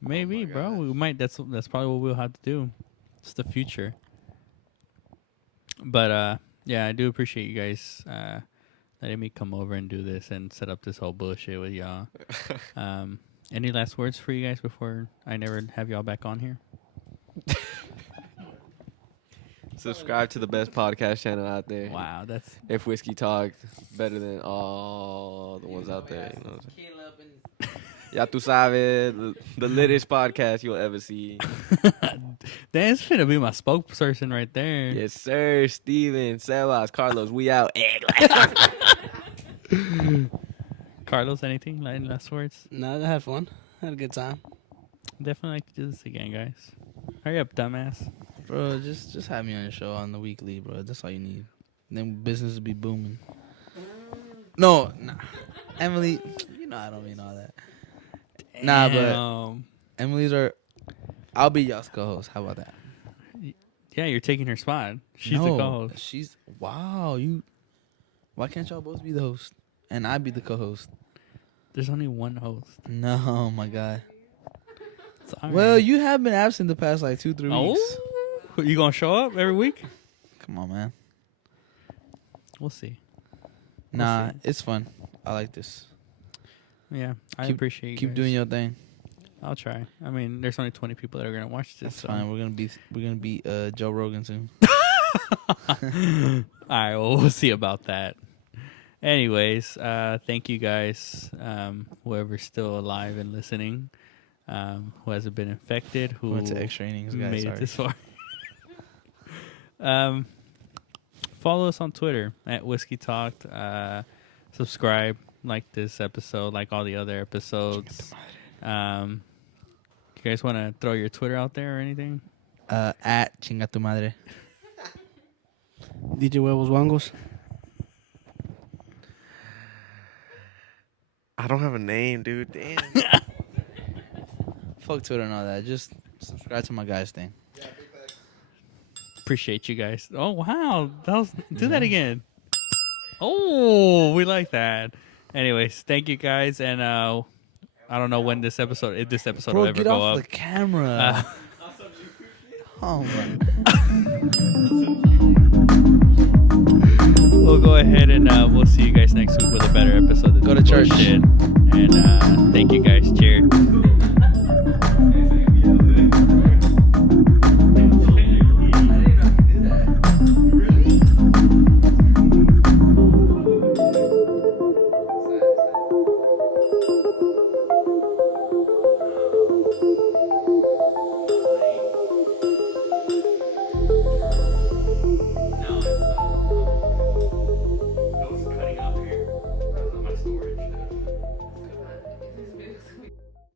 Maybe, Oh my bro. gosh. We might. That's probably what we'll have to do. It's the future. But yeah, I do appreciate you guys letting me come over and do this and set up this whole bullshit with y'all. Any last words for you guys before I never have y'all back on here? Subscribe to the best podcast channel out there. Wow, that's If Whiskey Talk, better than all the ones out there. You know what I'm saying? Ya tu sabes, the littest podcast you'll ever see. that's finna be my spokesperson right there. Yes, sir. Steven, Sebas, Carlos, we out. Carlos, anything? Any last words? No, I had fun. Had a good time. Definitely like to do this again, guys. Hurry up, dumbass. Bro, just have me on your show on the weekly, bro. That's all you need. Then business will be booming. No, nah. Emily, you know I don't mean all that. Nah, but Damn. Emily's I'll be y'all's co-host. How about that? Yeah, you're taking her spot. She's the co-host. She's why can't y'all both be the host and I be the co-host? There's only one host. No, my God. Sorry. Well, you have been absent the past like 2-3 weeks. Oh, you gonna show up every week? Come on, man. We'll see. Nah, see. it's fun. I like this. Yeah, I Keep- appreciate you Keep guys. doing your thing. I'll try. I mean, there's only 20 people that are gonna watch this. That's fine. We're gonna be Joe Rogan soon. All right, well, we'll see about that. Anyways, thank you guys, whoever's still alive and listening, who hasn't been infected, who Went to extra innings, guys. made Sorry. it this far. Follow us on Twitter at Whiskey Talked. Subscribe, like this episode, like all the other episodes. You guys want to throw your Twitter out there or anything? At Chinga Tu Madre. DJ Huevos Wangos. I don't have a name, dude. Damn. Fuck Twitter and all that. Just subscribe to my guys thing. Appreciate you guys. Oh wow, do that again. Oh, we like that. Anyways, thank you guys, and I don't know when if this episode Bro, will ever get go off up. the camera. Oh man. We'll go ahead and we'll see you guys next week with a better episode. Of Go to this church. bullshit. And thank you guys. Cheers.